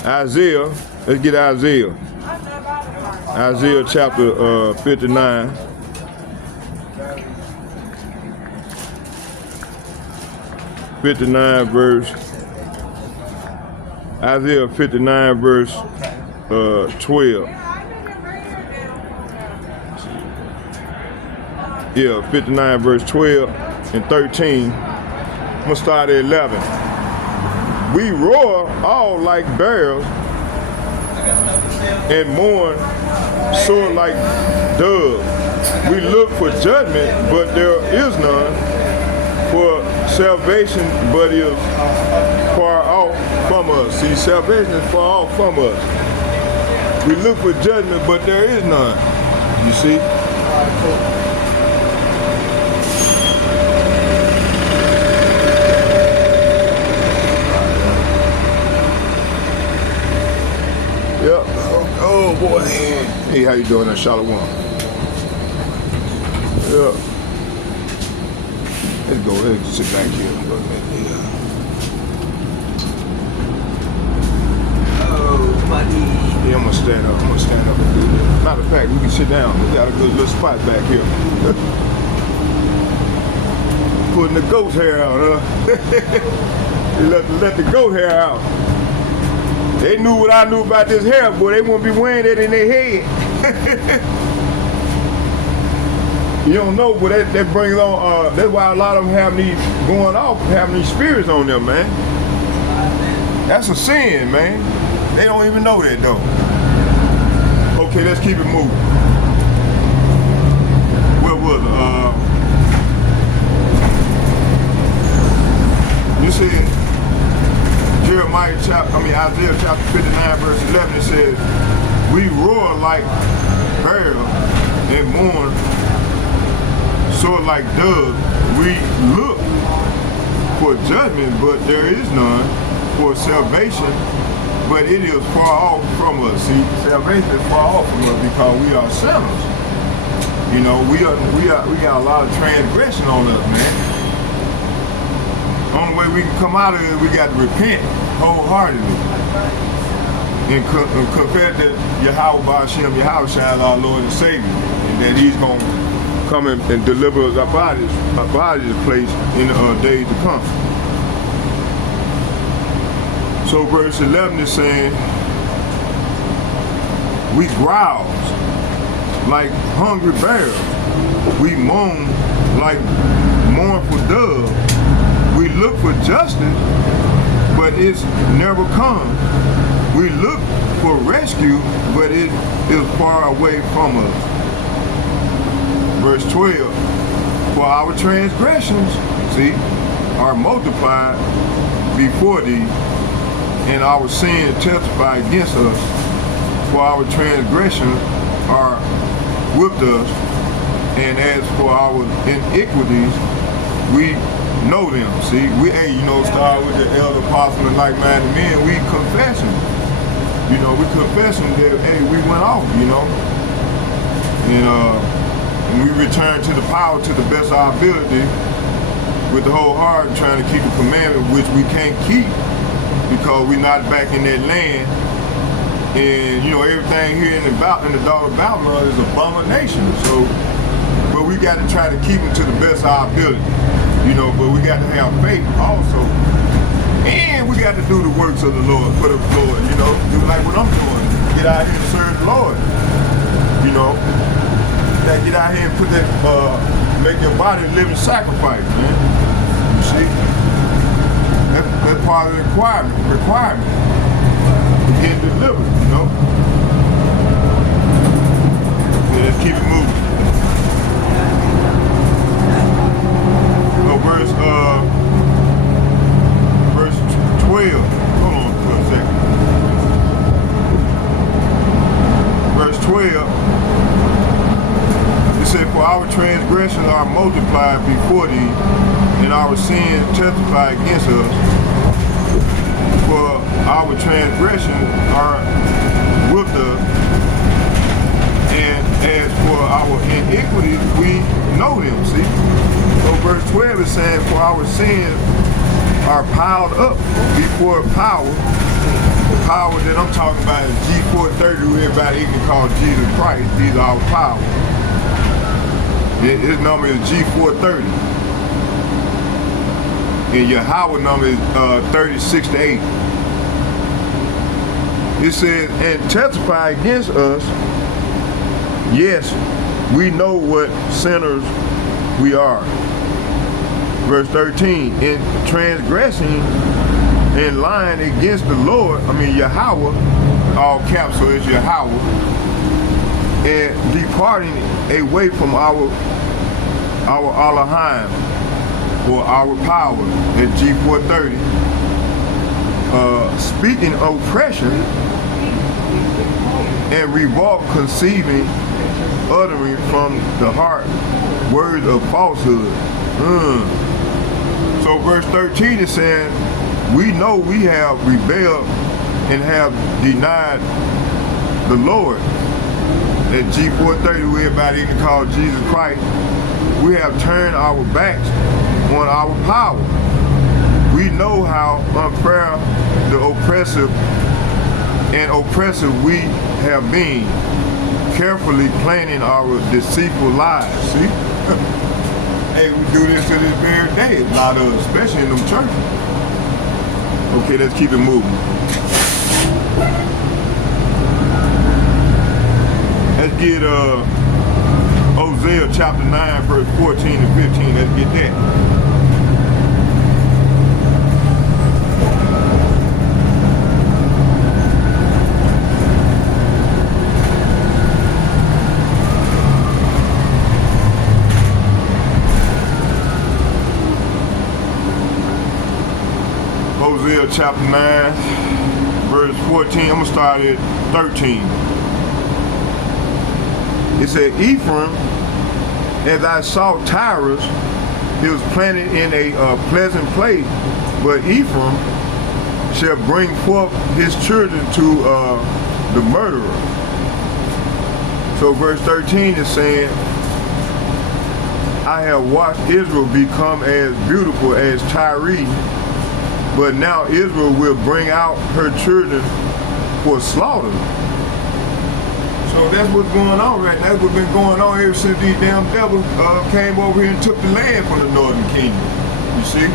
Isaiah, let's get Isaiah. Isaiah chapter 59. Isaiah 59 verse 12. Yeah, 59 verse 12 and 13. I'm gonna start at 11. We roar all like bears and mourn sore like doves. We look for judgment, but there is none, for salvation but is far off from us. See, salvation is far off from us. We look for judgment, but there is none. You see? Yep. Oh boy. Hey, how you doing in Charlotte One? Yeah. Let's go. Let's sit back here. Oh, buddy. Yeah, I'm gonna stand up. And do this. Matter of fact, we can sit down. We got a good little spot back here. Putting the goat hair out, huh? You let the goat hair out. They knew what I knew about this hair, boy. They wouldn't be wearing that in their head. You don't know, but that brings on, that's why a lot of them have these going off, having these spirits on them, man. That's a sin, man. They don't even know that, though. Okay, let's keep it moving. Where was it? You said, Isaiah chapter 59, verse 11, it says, we roar like bears and mourn sore like doves. We look for judgment, but there is none, for salvation, but it is far off from us. See, salvation is far off from us because we are sinners. You know, we got a lot of transgression on us, man. The only way we can come out of it, we got to repent wholeheartedly and confess that Yahweh Ba'ashem, Yahweh Shai, our Lord and Savior, and that He's going to come and deliver us up out of this place in the days to come. So verse 11 is saying, we growl like hungry bears. We moan like mournful doves. We look for justice, but it's never come. We look for rescue, but it is far away from us. Verse 12, for our transgressions, see, are multiplied before thee, and our sins testify against us. For our transgressions are with us, and as for our iniquities, we know them. See, we start with the elder apostle and like-minded men, we confessing. We confessing that, we went off, and we return to the power to the best of our ability with the whole heart, trying to keep the commandment, which we can't keep because we're not back in that land. And everything here in the daughter of Babylon is abomination. So, but we got to try to keep it to the best of our ability, but we got to have faith also. And we got to do the works of the Lord, for the Lord, do like what I'm doing. Get out here and serve the Lord, Gotta get out here and put that, make your body a living sacrifice, man. You see? That's part of the requirement. To get delivered, So let's keep it moving. Verse 12. Hold on for a second. Verse 12. It said, for our transgressions are multiplied before thee, and our sins testify against us. For our transgressions are with us, and as for our iniquities, we know them, see? So verse 12 is saying, for our sins are piled up before power. The power that I'm talking about is G430, who everybody even call Jesus Christ. These are our power. His number is G430. And Yahweh number is 36-8. It says, and testify against us, yes, we know what sinners we are. Verse 13, in transgressing and lying against the Lord, Yahweh, all caps, so it's Yahweh, and departing away from our Elohim, or our power, at G430, speaking oppression and revolt, conceiving, uttering from the heart words of falsehood. So verse 13 is saying, we know we have rebelled and have denied the Lord. At G430, where everybody even called Jesus Christ, we have turned our backs on our power. We know how unfair, the oppressive we have been, carefully planning our deceitful lives. See? Hey, we do this to this very day, a lot of, especially in them churches. Okay, let's keep it moving. Let's get Hosea chapter 9, verse 14 and 15. Let's get that. Hosea chapter 9, verse 14. I'm going to start at 13. It said, Ephraim, as I saw Tyrus, he was planted in a pleasant place, but Ephraim shall bring forth his children to the murderer. So verse 13 is saying, I have watched Israel become as beautiful as Tyre, but now Israel will bring out her children for slaughter. So that's what's going on right now. That's what's been going on ever since these damn devils came over here and took the land from the northern kingdom. You see?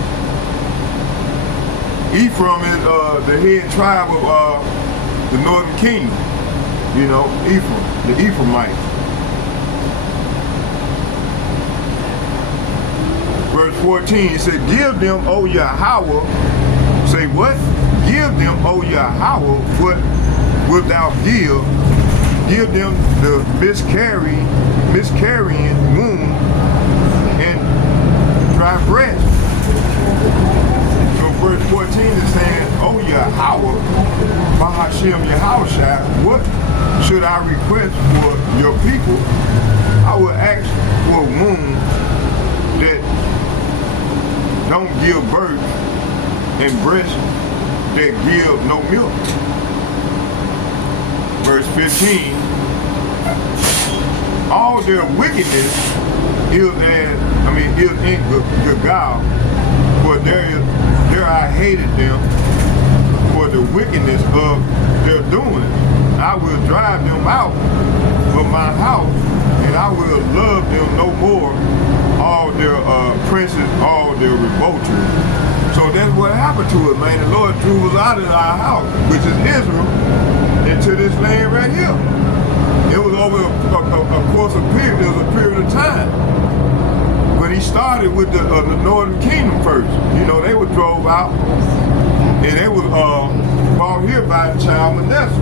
Ephraim is the head tribe of the northern kingdom. You know, Ephraim, the Ephraimites. Verse 14, it said, give them, O Yahweh. Say what? Give them, O Yahweh, what wilt thou give? Give them the miscarrying womb and dry breast. So verse 14 is saying, O Yahweh, Bahashem Yahushua, what should I request for your people? I will ask for a womb that don't give birth and breast that give no milk. Verse 15, all their wickedness is in Gilgal, for there I hated them for the wickedness of their doing. I will drive them out of my house, and I will love them no more, all their princes, all their revolters. So that's what happened to us, man. The Lord drew us out of our house, which is Israel, into this land right here. It was over a course of period. It was a period of time. But he started with the northern kingdom first. You know, they were drove out, and they was brought here by the child Manasseh.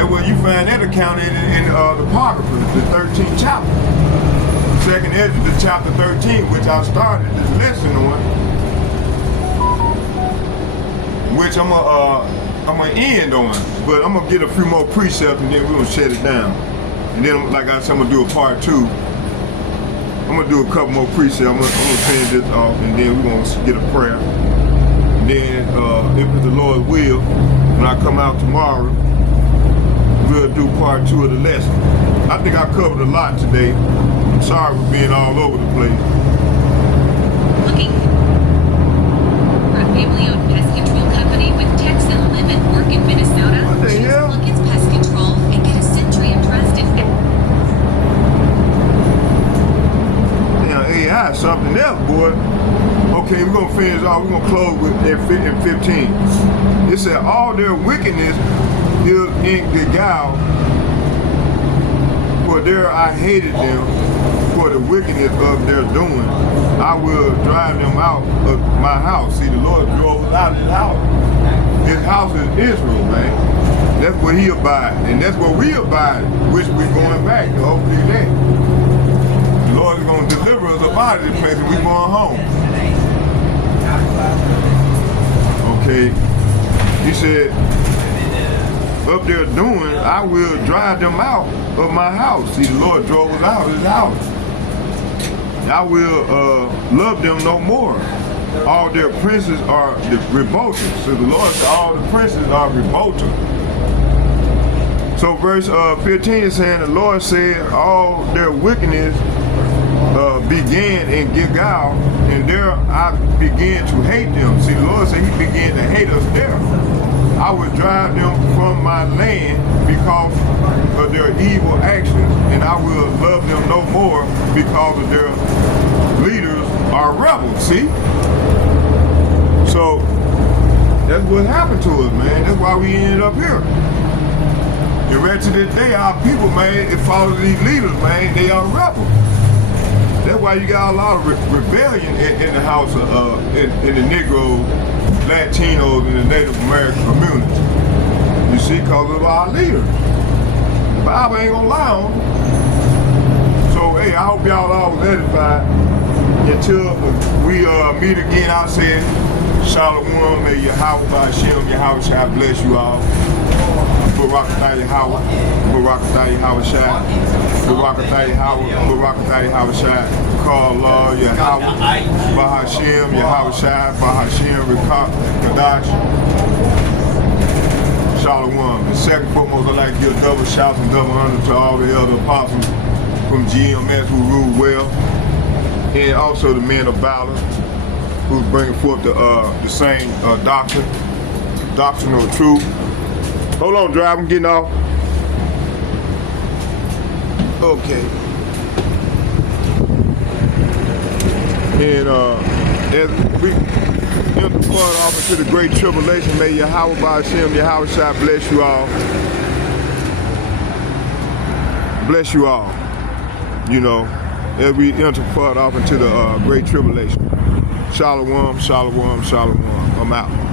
And when you find that account in the Apocrypha, the 13th chapter. Second Ezra, chapter 13, which I started this lesson on, which I'm gonna end on, but I'm gonna get a few more precepts and then we're gonna shut it down. And then, like I said, I'm gonna do a part 2. I'm gonna do a couple more precepts. I'm gonna finish this off, and then we're gonna get a prayer. And then, if the Lord will, when I come out tomorrow, we'll do part 2 of the lesson. I think I covered a lot today. I'm sorry for being all over the place. Looking for a family-owned pest control company with techs that live and work in Minnesota? What the hell? Choose Lucas Pest Control and get a century of trust in Damn, AI is something else, boy. Okay, we're gonna finish off. We're gonna close with in 15. It said all their wickedness is in Gilgal, for there I hated them for the wickedness of their doing, I will drive them out of my house. See, the Lord drove us out of his house. His house is Israel, man. That's where he abides, and that's where we abide, which we're going back to hopefully that. The Lord is going to deliver us up out of this place and we're going home. Okay, he said, up there doing, I will drive them out of my house. See, the Lord drove us out of his house. I will love them no more. All their princes are revolted. So the Lord said all the princes are revolted. So verse 15 is saying, the Lord said all their wickedness began in Gilgal, and there I began to hate them. See, the Lord said he began to hate us there. I would drive them from my land because of their evil actions, and I will love them no more because of their leaders are rebels. See? So that's what happened to us, man. That's why we ended up here. The rest of this day, our people, man, it follows these leaders, man. They are rebels. That's why you got a lot of rebellion in the house of, in the Negro, Latinos, and the Native American community. You see, because of our leaders. The Bible ain't gonna lie on them. So, hey, I hope y'all all was edified. Until we meet again, I say, Shalom, may Yahweh Hashem, Yahweh Shai bless you all. Barakatah Yahweh, Barakatah Yahweh Shai, Barakatah Yahweh, Barakatah Yahweh Shai. Call Allah Yahweh, Bahashem, Yahweh Shai, Bahashem, Kadash. Shalom. And second foremost, I'd like to give double shouts and double honor to all the elder apostles from GMS who rule well, and also the men of valor who's bringing forth the same doctrine of truth. Hold on, drive, I'm getting off. Okay. And as we flood off into the great tribulation, may Yahweh by Hashem, Yahweh Shai bless you all. Bless you all. You know, as we enter flood off into the great tribulation. Shalom, shalom, shalom. I'm out.